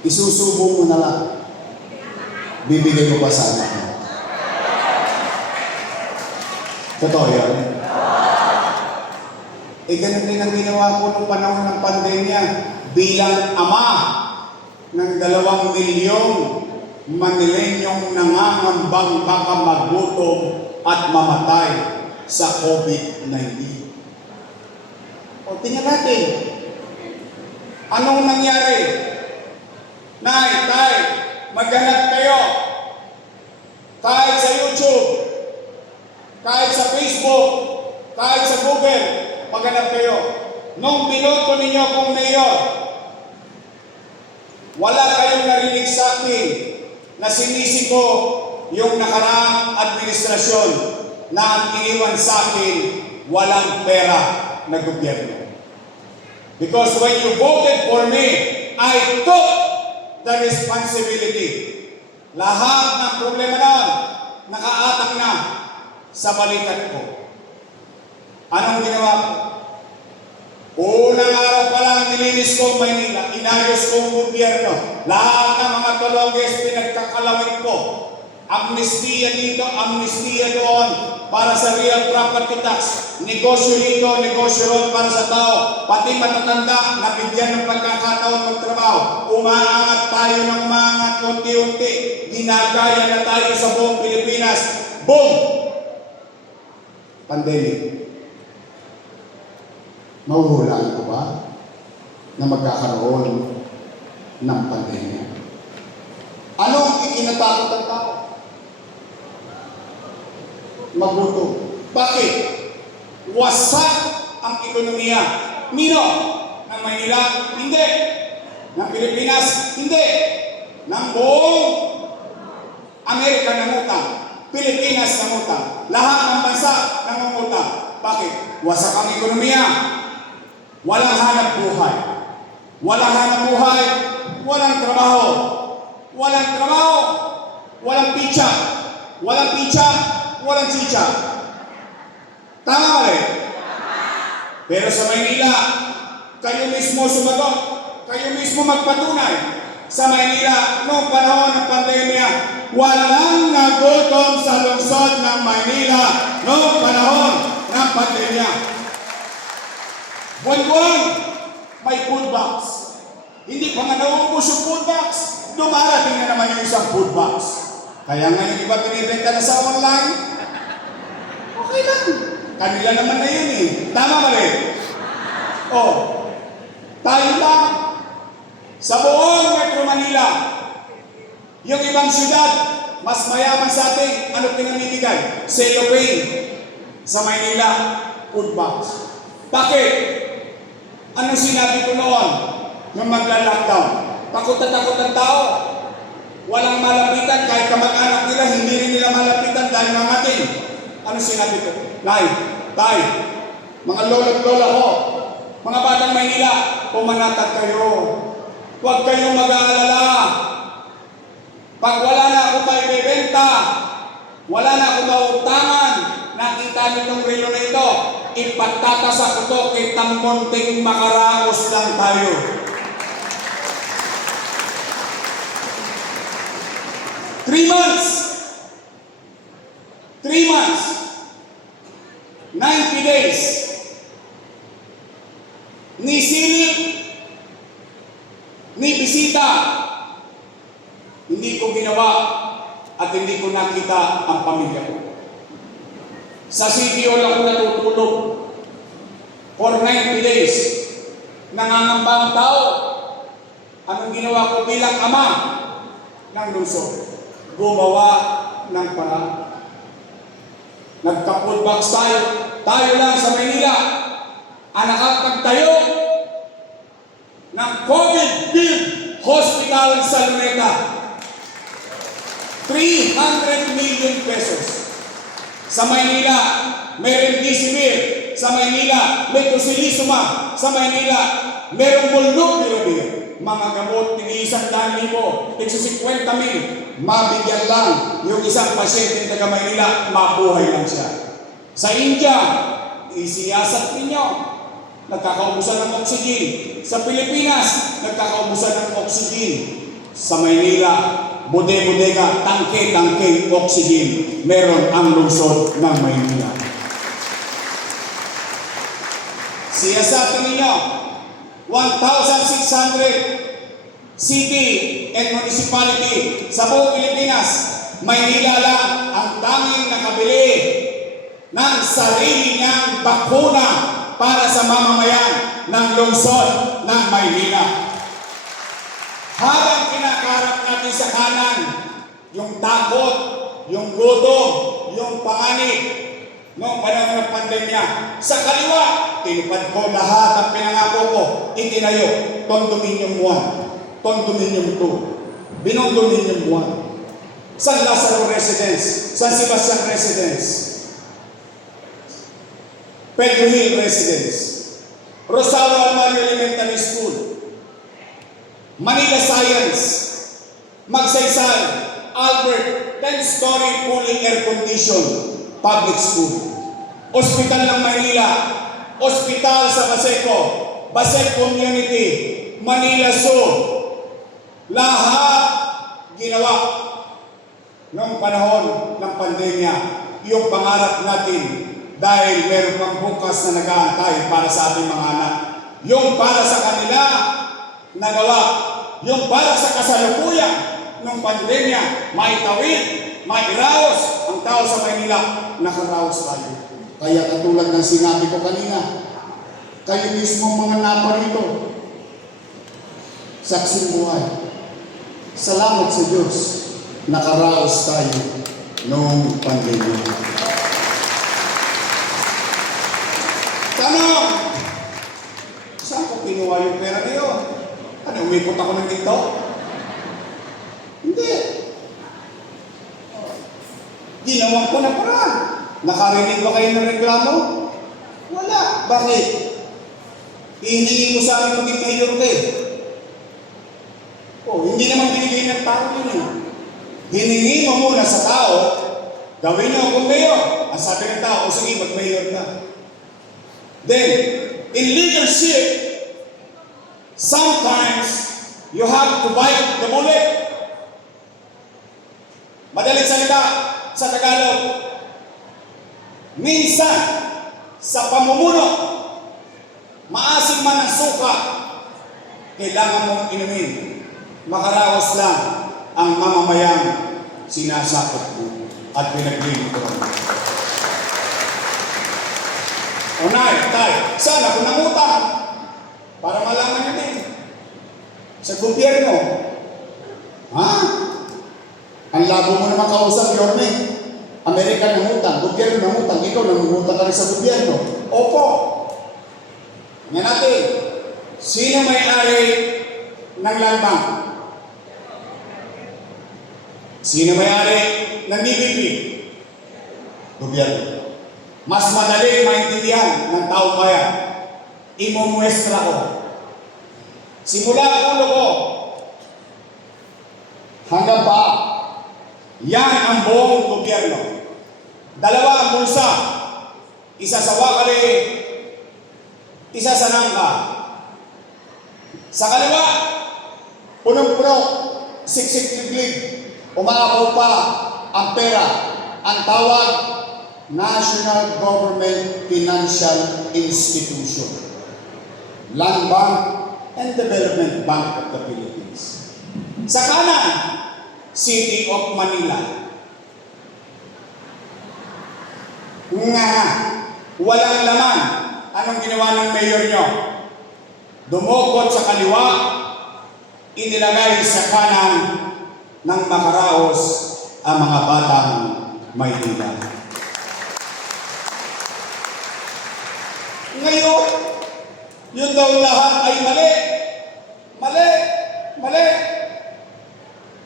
isusubong mo na lang, bibigay mo pa sa anak mo? Totoo yun? Ganun din ang ginawa ko noong panahon ng pandemya bilang ama ng 2 milyong Manilenyong nangangambang baka magutom at mamatay sa COVID-19. O tingnan natin, anong nangyari? Nay, tay, maghanap kayo. Kahit sa YouTube, kahit sa Facebook, kahit sa Google, maghanap kayo. Nung binoto ninyo kung mayor, wala kayong narinig sa akin na sinisi ko yung nakaraang administrasyon na ang iniwan sa akin walang pera na gobyerno. Because when you voted for me, I took the responsibility. Lahat ng problema noon, nakaatang na sa balikat ko. Anong ginawa ko? Unang araw pa lang nilinis ko Maynila, inayos ko ang gobyerno. Lahat ng mga tologes pinagkakalawin ko. Amnestia dito, amnestia doon para sa real property tax. Negosyo dito, negosyo roon para sa tao. Pati matatanda, nabigyan ng pagkakataon magtrabaho. Umaangat tayo ng umaangat unti-unti. Ginagaya na tayo sa buong Pilipinas. Boom! Pandemic. Mahuhulaan ko ba na magkakaroon ng pandemya? Anong ikinatakot ng tao? Magutom. Bakit? Wasak ang ekonomiya. Nino? Ng Maynila? Hindi. Ng Pilipinas? Hindi. Ng buong Amerika nangutang. Pilipinas nangutang. Lahat ng bansa nangungutang. Bakit? Wasak ang ekonomiya. Walang hanap buhay. Walang hanap buhay, walang trabaho. Walang trabaho, walang pizza. Walang pizza, walang chicha. Tama ba rin? Pero sa Maynila, kayo mismo sumagot. Kayo mismo magpatunay. Sa Maynila, noong panahon ng pandemya, walang nagutom sa lungsod ng Maynila noong panahon ng pandemya. Buwan-buwan, may food box. Hindi pa nga nauubos yung food box. Dumarating na naman yung isang food box. Kaya nga yung iba binibenta na sa online, okay lang. Kanila naman na yun eh. Tama ba rin? Oh, tayo lang. Sa buong Metro Manila, yung ibang syudad, mas mayaman sa atin, ano pinamimigay? Cellophane. Sa Maynila, food box. Bakit? Anong sinabi ko noon nung magla-lockdown? Takot na takot ang tao. Walang malapitan, kahit kamag-anak nila, hindi rin nila malapitan dahil mamating. Anong sinabi ko? Nay, tay, mga lolo't lola ko, mga batang Maynila, pumanatag kayo. Huwag kayong mag-aalala. Pag wala na akong maibibenta, wala na akong mautangan, nakita niyo itong relo na ito, ipagtatasak ko ito, kitang munting makaraos lang tayo. Three months, 90 days, ni silip, ni bisita, hindi ko ginawa at hindi ko nakita ang pamilya ko. Sa City Hall ako natutulog for 90 days. Nangangamba ang tao. Anong ginawa ko bilang ama ng lungsod? Gumawa ng paraan. Nagka-food box tayo. Tayo lang sa Maynila ang nakapagtayo ng COVID-19 hospital sa Luneta. 300 million pesos. Sa Maynila, may remdesivir. Sa Maynila, may tocilizumab. Sa Maynila, merong molnupiravir. Mga gamot, tig-100,000, tig-50,000. Mabigyan lang yung isang pasyente ng taga Maynila, mabuhay lang siya. Sa India, isiyasat ninyo, nagkakaubusan ng oxygen. Sa Pilipinas, nagkakaubusan ng oxygen. Sa Maynila, bude-budega, tangke-tangke oxygen, meron ang lungsod ng Maynila. Siyasatin ninyo, 1,600 city and municipality sa buong Pilipinas. Maynila lang ang tanging nakabili ng sarili niyang bakuna para sa mamamayan ng lungsod ng Maynila. Habang kinakarap natin sa kanan yung takot, yung gutom, yung panganib noong panahon ng pandemya, sa kaliwa, tinupad ko lahat ang pinangako ko, itinayo, Condominium 1, Condominium 2, Binondominium 1, San Lazaro Residence, San Sebastian Residence, Pedro Hill Residence, Rosario Almario Elementary School, Manila Science, Magsaysay, Albert, 10-story fully air-conditioned public school, Ospital ng Maynila, Ospital sa Baseco, Basec Community, Manila Zoo, lahat ginawa noong panahon ng pandemya. Yung pangarap natin dahil meron pang bukas na nag-aantay para sa ating mga anak. Yung para sa kanila, nagawa. Yung para sa kasalukuyan ng pandemya, maitawid, mairaos ang tao sa Maynila, nakaraos tayo. Kaya katulad ng sinabi ko kanina, kayo mismo mga naparito, saksing buhay. Salamat sa Diyos, nakaraos tayo noong pandemya. Tanong, saan ko kinuha yung pera na yun? Ano, umipot ako ng dito? Hindi. Ginawa ko na paraan. Nakarinig ba kayo ng reklamo? Wala. Bakit? Hihingi mo sa akin maging mayor ka eh. Oh, hindi naman binigay ng tao yun eh. Hiningi mo muna sa tao, gawin niyo akong mayor. Ang sabi ng tao, sige, mag-mayor ka. Then, in leadership, sometimes you have to bite the bullet. Madaling salita sa Tagalog. Minsan, sa pamumuno, maasim man ang suka, kailangan mong inumin. Makaraos lang ang mamamayang sinasakot mo at pinaglilingkuran mo. Unay, tay, saan ako nangutang? Para malaman nyo din. Sa gobyerno. Ha? Ang labo mo naman kausap, Yorme. Amerika nangutang, gobyerno nangutang, ikaw nangutang ka rin sa gobyerno. Opo. Nga natin, sino may-ari ng land bank? Sino may-ari ng DBP? Gobyerno. Mas madali maintindihan ng taong bayan. Imumuestra ko. Simula ang ulo ko hanggang pa. Yan ang buong gobyerno. Dalawa ang bulsa. Isa sa Wakali, isa sa Nangka. Sa kaliwa, punong-puno, siksik-liglig, umaapaw pa ang pera. Ang tawag, National Government Financial Institution, Land Bank and Development Bank of the Philippines. Sa kanan, City of Manila. Nga, walang laman. Anong ginawa ng mayor nyo? Dumukot sa kaliwa, inilagay sa kanan ng makaraos ang mga batang Maynila. Ngayon, yun daw lahat ay mali. Mali. Mali.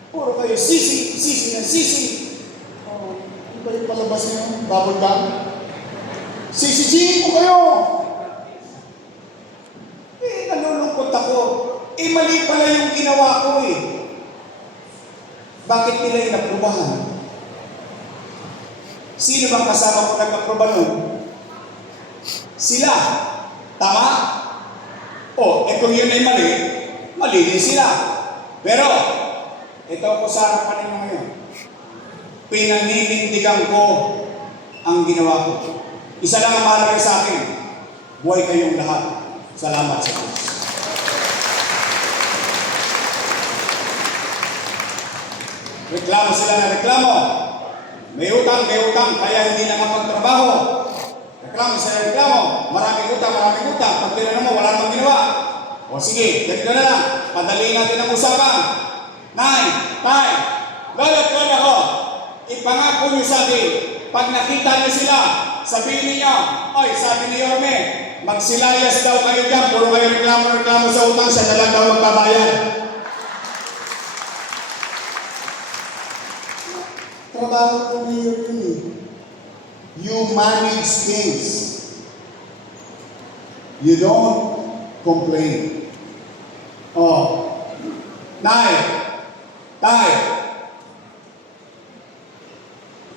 Puro kayo sisi, sisi na sisi. Oh, ano ba yung palabas niyo? Bubble gum? Sisi-sisi ko kayo. Nalulungkot ako. Mali pala yung ginawa ko eh. Bakit nila inaprubahan? Sino bang kasama ko nag-aproba nun? Sila. Tama? O, kung yun ay mali, mali din sila. Pero, ito ako sa harapan ninyo ngayon. Pinaninindigan ko ang ginawa ko. Isa lang ang mahalaga sa akin. Buhay kayong lahat. Salamat sa Diyos. Reklamo sila na reklamo. may utang, kaya hindi nakapagtrabaho. Reklamo, isa reklamo. Maraming utang. Pag tinanong mo, wala namang ginawa. O sige, ganito na lang. Padali natin ang usapan. Nay, tay, lolo't lola ko, ipangako niyo sa akin, pag nakita niyo sila, sabihin niyo, oy, sabi ni Yorme, magsilayas daw kayo dyan, puro kayo reklamo sa utang, siya na lang daw magbabayad. Trabaho ko ngayon yun eh. You manage things. You don't complain. Oh, Nay, tay,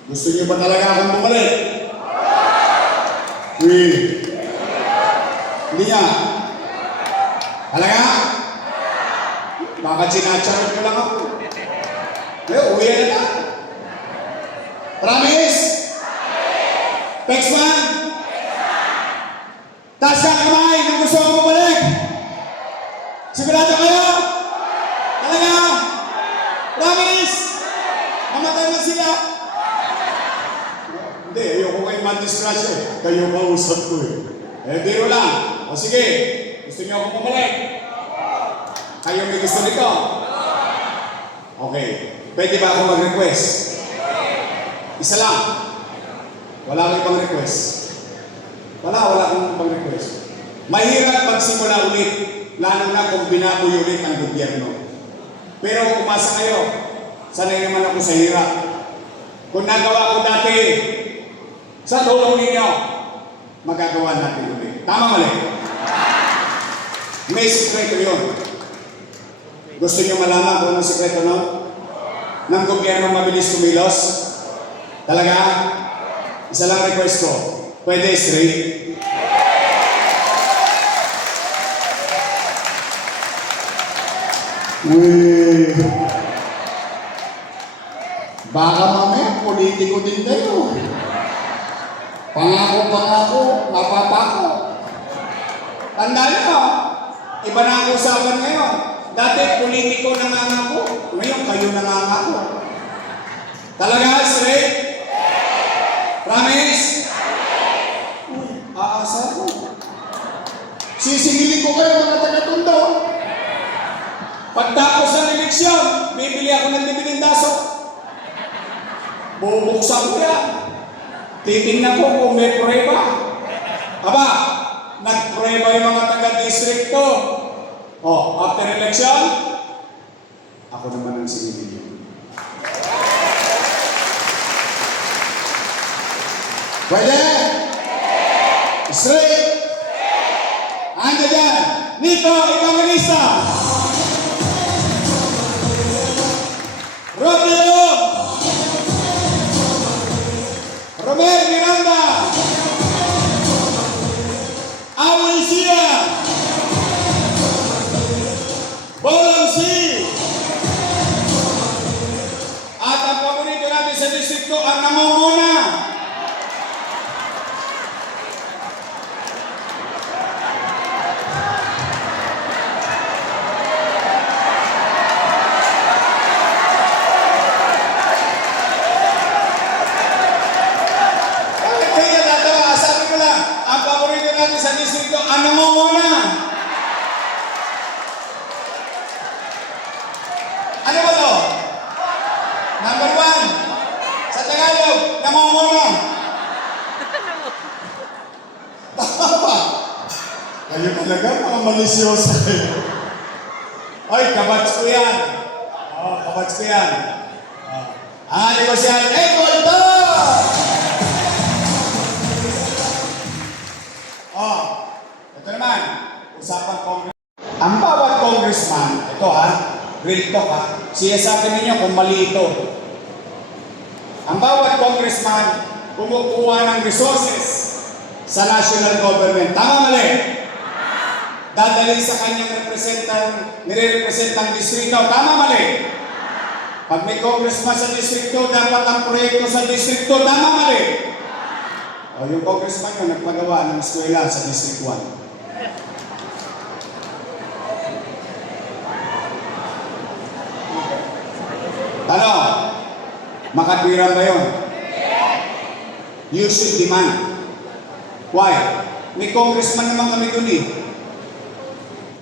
gusto niyo ba talaga akong bumalik? Hindi niya. Talaga? Baka sinacharot ko lang ako. Uwi na na. Promise? Pexman? Taas ka ang kamay kung gusto ko bumalik. Sigurado kayo? Talaga? Promise? Mamatay na sila? Hindi, ayoko kayo ma-distract eh. Kayo kausap ko eh. Biro lang. O sige, gusto niyo ako bumalik? Kayo may gusto nito? Okay. Pwede ba ako mag-request? Isa lang. Wala akong ibang request. Wala akong ibang request. Mahirap magsimula ulit, lalo na kung binaboy ulit ang gobyerno. Pero umasa kayo, sanay naman ako sa hirap. Kung nagawa ko dati, sa tulong ninyo, magagawa natin ulit. Tama mali? May sikreto yun. Gusto niyo malaman kung anong sikreto no? Ng gobyerno mabilis kumilos? Talaga? Isa lang request ko. Pwede straight? Baka mamaya, politiko din kayo. Pangako, napapako. Tandaan nyo, iba na ang usapan ngayon. Dati, politiko nangangako. Ngayon, kayo nangangako. Talaga, straight? Promise? Uy, aasa ko. Sisingilin ko kayo mga taga-Tondo. Pagtapos ng eleksyon, bibili ako ng dibidendaso. Bubuksan ko yan. Titingnan ko kung may prueba. Aba, nagprueba yung mga taga-distrikto. After election, ako naman ang sinilin. Pwede? Straight? Anda dyan, Nico Evangelista. Rodrigo. Romel Miranda. Awil Sia. Bolang C. At ang paborito natin sa distrito ang namumuna. Sa distrito, ano mo muna? Ano ba to? Number 1. Sa Tagalog, namumuna. Tama ba? Kayo talaga, mga malisyosa kayo. Oy, kabats ko yan. Kabats ko yan. Ang negosyan, Goldo! Ito naman, usapan congress. Ang bawat congressman, ito real talk siya sa akin ninyo kung mali ito. Ang bawat congressman, kumukuha ng resources sa national government. Tama mali? Dadalhin sa kanyang nire-representang distrito. Tama mali? Pag may congressman sa distrito, dapat ang proyekto sa distrito. Tama mali? Yung congressman yun, nagpagawa ng eskwela sa District 1. Tanong, makatwiran ba yun? You should demand. Why? May congressman naman kami dun eh.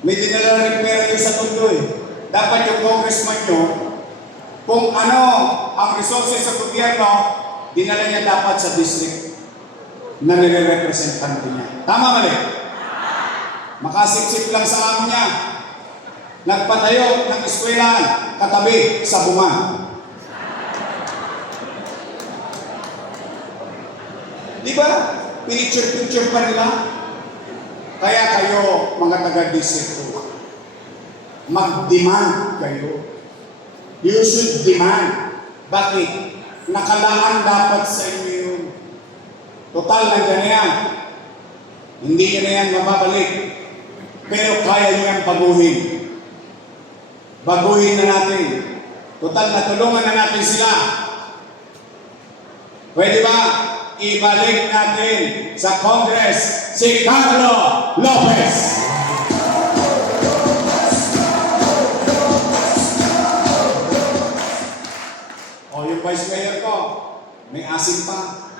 May dinala rin pera yun sa tondo eh. Dapat yung congressman nyo, kung ano ang resources sa gobyerno, dinala niya dapat sa district na nire-representante niya. Tama mali? Makasip-sip lang sa amin niya. Nagpatayo ng eskwelahan katabi sa Buman. Di ba? Pinicture-picture pa nila. Kaya kayo, mga taga-district, mag-demand kayo. You should demand. Bakit? Nakalaan dapat sa inyo yun. Total, nandiyan na yan. Hindi nyo na yan mababalik. Pero kaya nyo yan baguhin. Baguhin na natin. Total, natulungan na natin sila. Pwede ba? Ibalik natin sa Congress si Carlo Lopez. O yung vice mayor ko, may asim pa.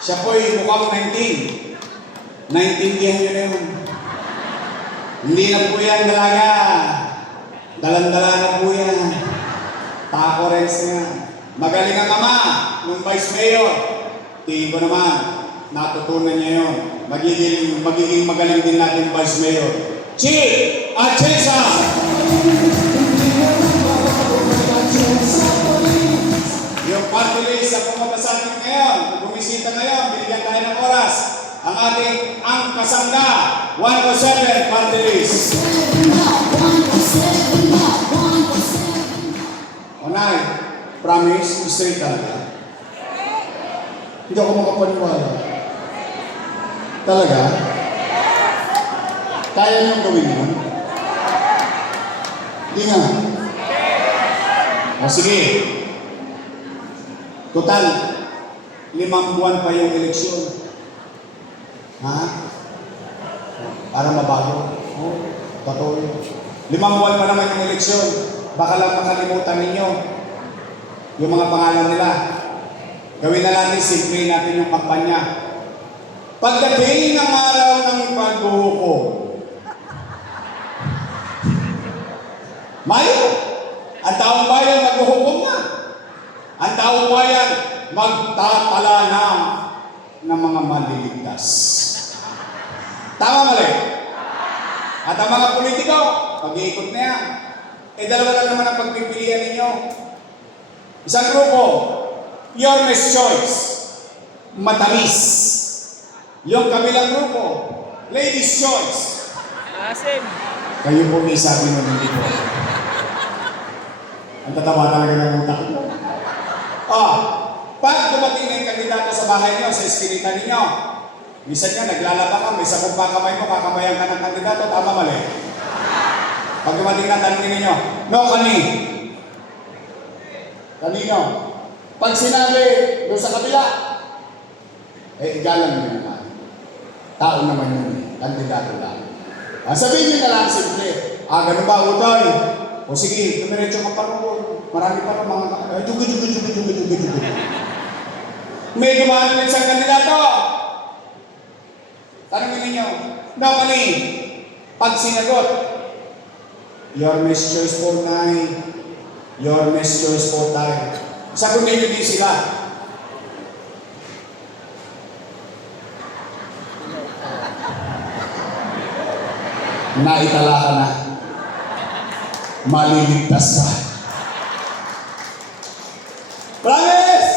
Siya po'y mukhang 19. 19 yan yun yun. Hindi na po yan dalaga. Dalandala na po yan. Taco Renz na yan. Magaling ang ama ng vice mayor. Tingin ko naman, natutunan niya yun. Magiging magaling din natin vice mayor. Chief Atienza! Yung party list sa pumunta sa atin ngayon, bumisita ngayon, binigyan tayo ng oras. Ang ating kasangga, 107 party list. Onay, promise, straight talaga. Hindi ako makapaniwala. Talaga? Kaya niyong gawin yun? Hindi nga. O sige. Total, 5 buwan pa yung eleksyon. Ha? Para mabago. Oh, totoo yun. 5 buwan pa naman yung eleksyon. Baka lang makalimutan ninyo yung mga pangalan nila. Gawin na natin, simple natin yung kampanya. Pagdating ng araw ng paghuhukom, Mayo, ang taong bayan maghuhukom na. Ang taong bayan magtatala na ng mga maliligtas. Tama mali? At ang mga politiko, pag-iikot na yan. Dalawa lang naman ang pagpipilian ninyo. Isang grupo, your best choice, matamis. Yung kabilang grupo, ladies' choice. Asim. Kayo po may sabi nun, hindi po. Ang tatawa talaga ng utak ko. Pag dumating na yung kandidato sa bahay niyo, sa eskinita ninyo, minsan nga, naglalaba ka, may sabog pa kamay mo, kakamayan ka ng kandidato, tama mali? Pag dumating na, tanongin ninyo, no, kanino? Pag sinabi doon sa kabila, igalan nyo naman. Tao naman yun, kandidato lang. Sabihin nyo na lang, simple, ganun ba, utay? O sige, tumiretso ka pa rin. Marami pa rin mga jugo. May dumaan ulit sa kandidato. Tanongin ninyo, no, pag sinagot, your best choice for night, your best choice for time. Sagutin nyo din sila. Naitala ka na. Maliligtas ka. Promise!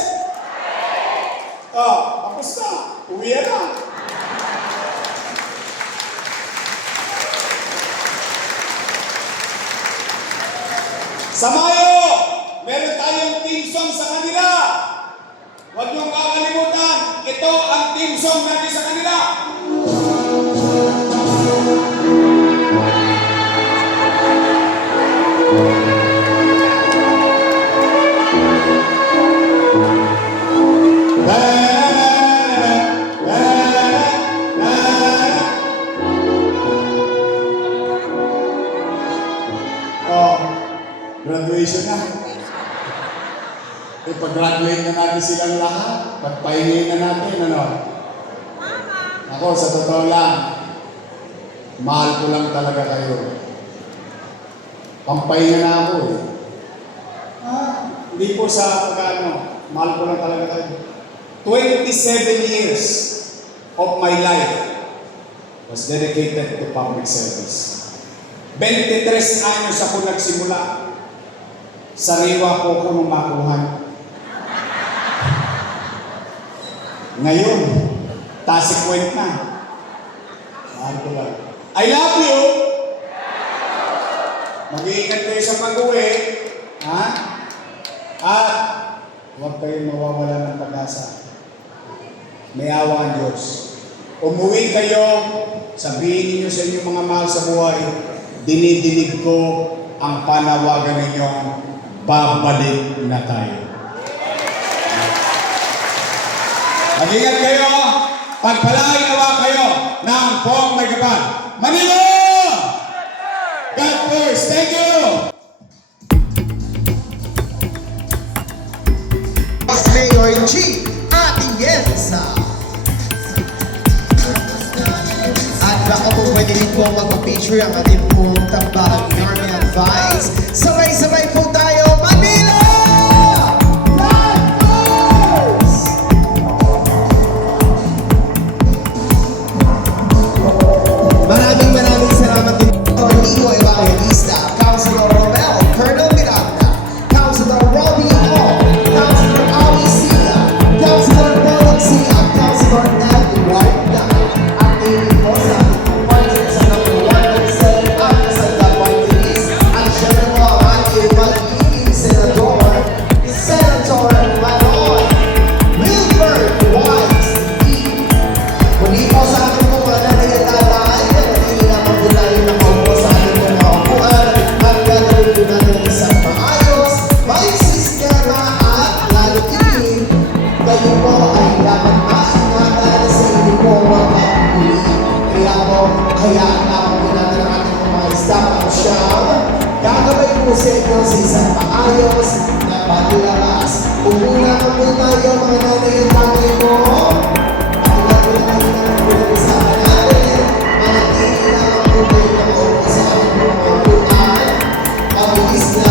Tapos na. Uwi na. Sa Mayo, meron tayong team song sa kanila. Huwag niyong kakalimutan, ito ang team song natin sa kanila. Graduation na. Ipag-graduate na natin silang lahat. Pagpahingin na natin, ano? Ako, sa totoo lang, mahal ko lang talaga kayo. Pampahinga na ako eh. Hindi po sa pag-ano, mahal ko lang talaga kayo. 27 years of my life was dedicated to public service. 23 anyos ako nagsimula. Sariwa po ako nung makuhan. Ngayon, tasikwent na. Mahal ko lang. I love you! Mag-iingat kayo sa pag-uwi. Ha? At huwag kayong mawawala ng pag-asa. May awa ang Diyos. Umuwi kayo, sabihin niyo sa inyong mga mahal sa buhay, dinidinig ko ang panawagan ninyo, babalik na tayo. Mag-ingat kayo, pagpalain nawa kayo ng buong may kapal. Manila! God first, thank you! Mayor G. Atienza. At baka po pwede rin po mag-feature ang ating pong tambahan Army Advice. Sabay-sabay po tayo, Manila! God first! Maraming salamat din po, Leo Evangelista, Councilor Romel, Colonel Miranda, Councilor Robbie Hall, Councilor Awi Sia, Councilor Paul Sia, Councilor Edward Dai, at hindi po sa ating partners sa number 137 at sa Party List, at syempre po ang ating magiging senador, Senator Manoy Wilbert Wise E. Muli po sa ating po mga nanay at tatay, hindi naman po tayo nakaupo sa ating mga upuan at gagawin po natin ang isang maayos, may sistema at lalo tingin. Kayo po ay dapat maingatan sa inyo po mga puli. Kaya po, hayaan lamang po natin ang ating mga staff ang siyam. Gagawin po sa inyo sa isang maayos na paglalas. Umuna na po tayo mga nanay at tatay mo. Pakilala po natin ang pinag-usapan natin. Manatili lamang po kayo nakaupo sa ating mga upuan. Mabilis na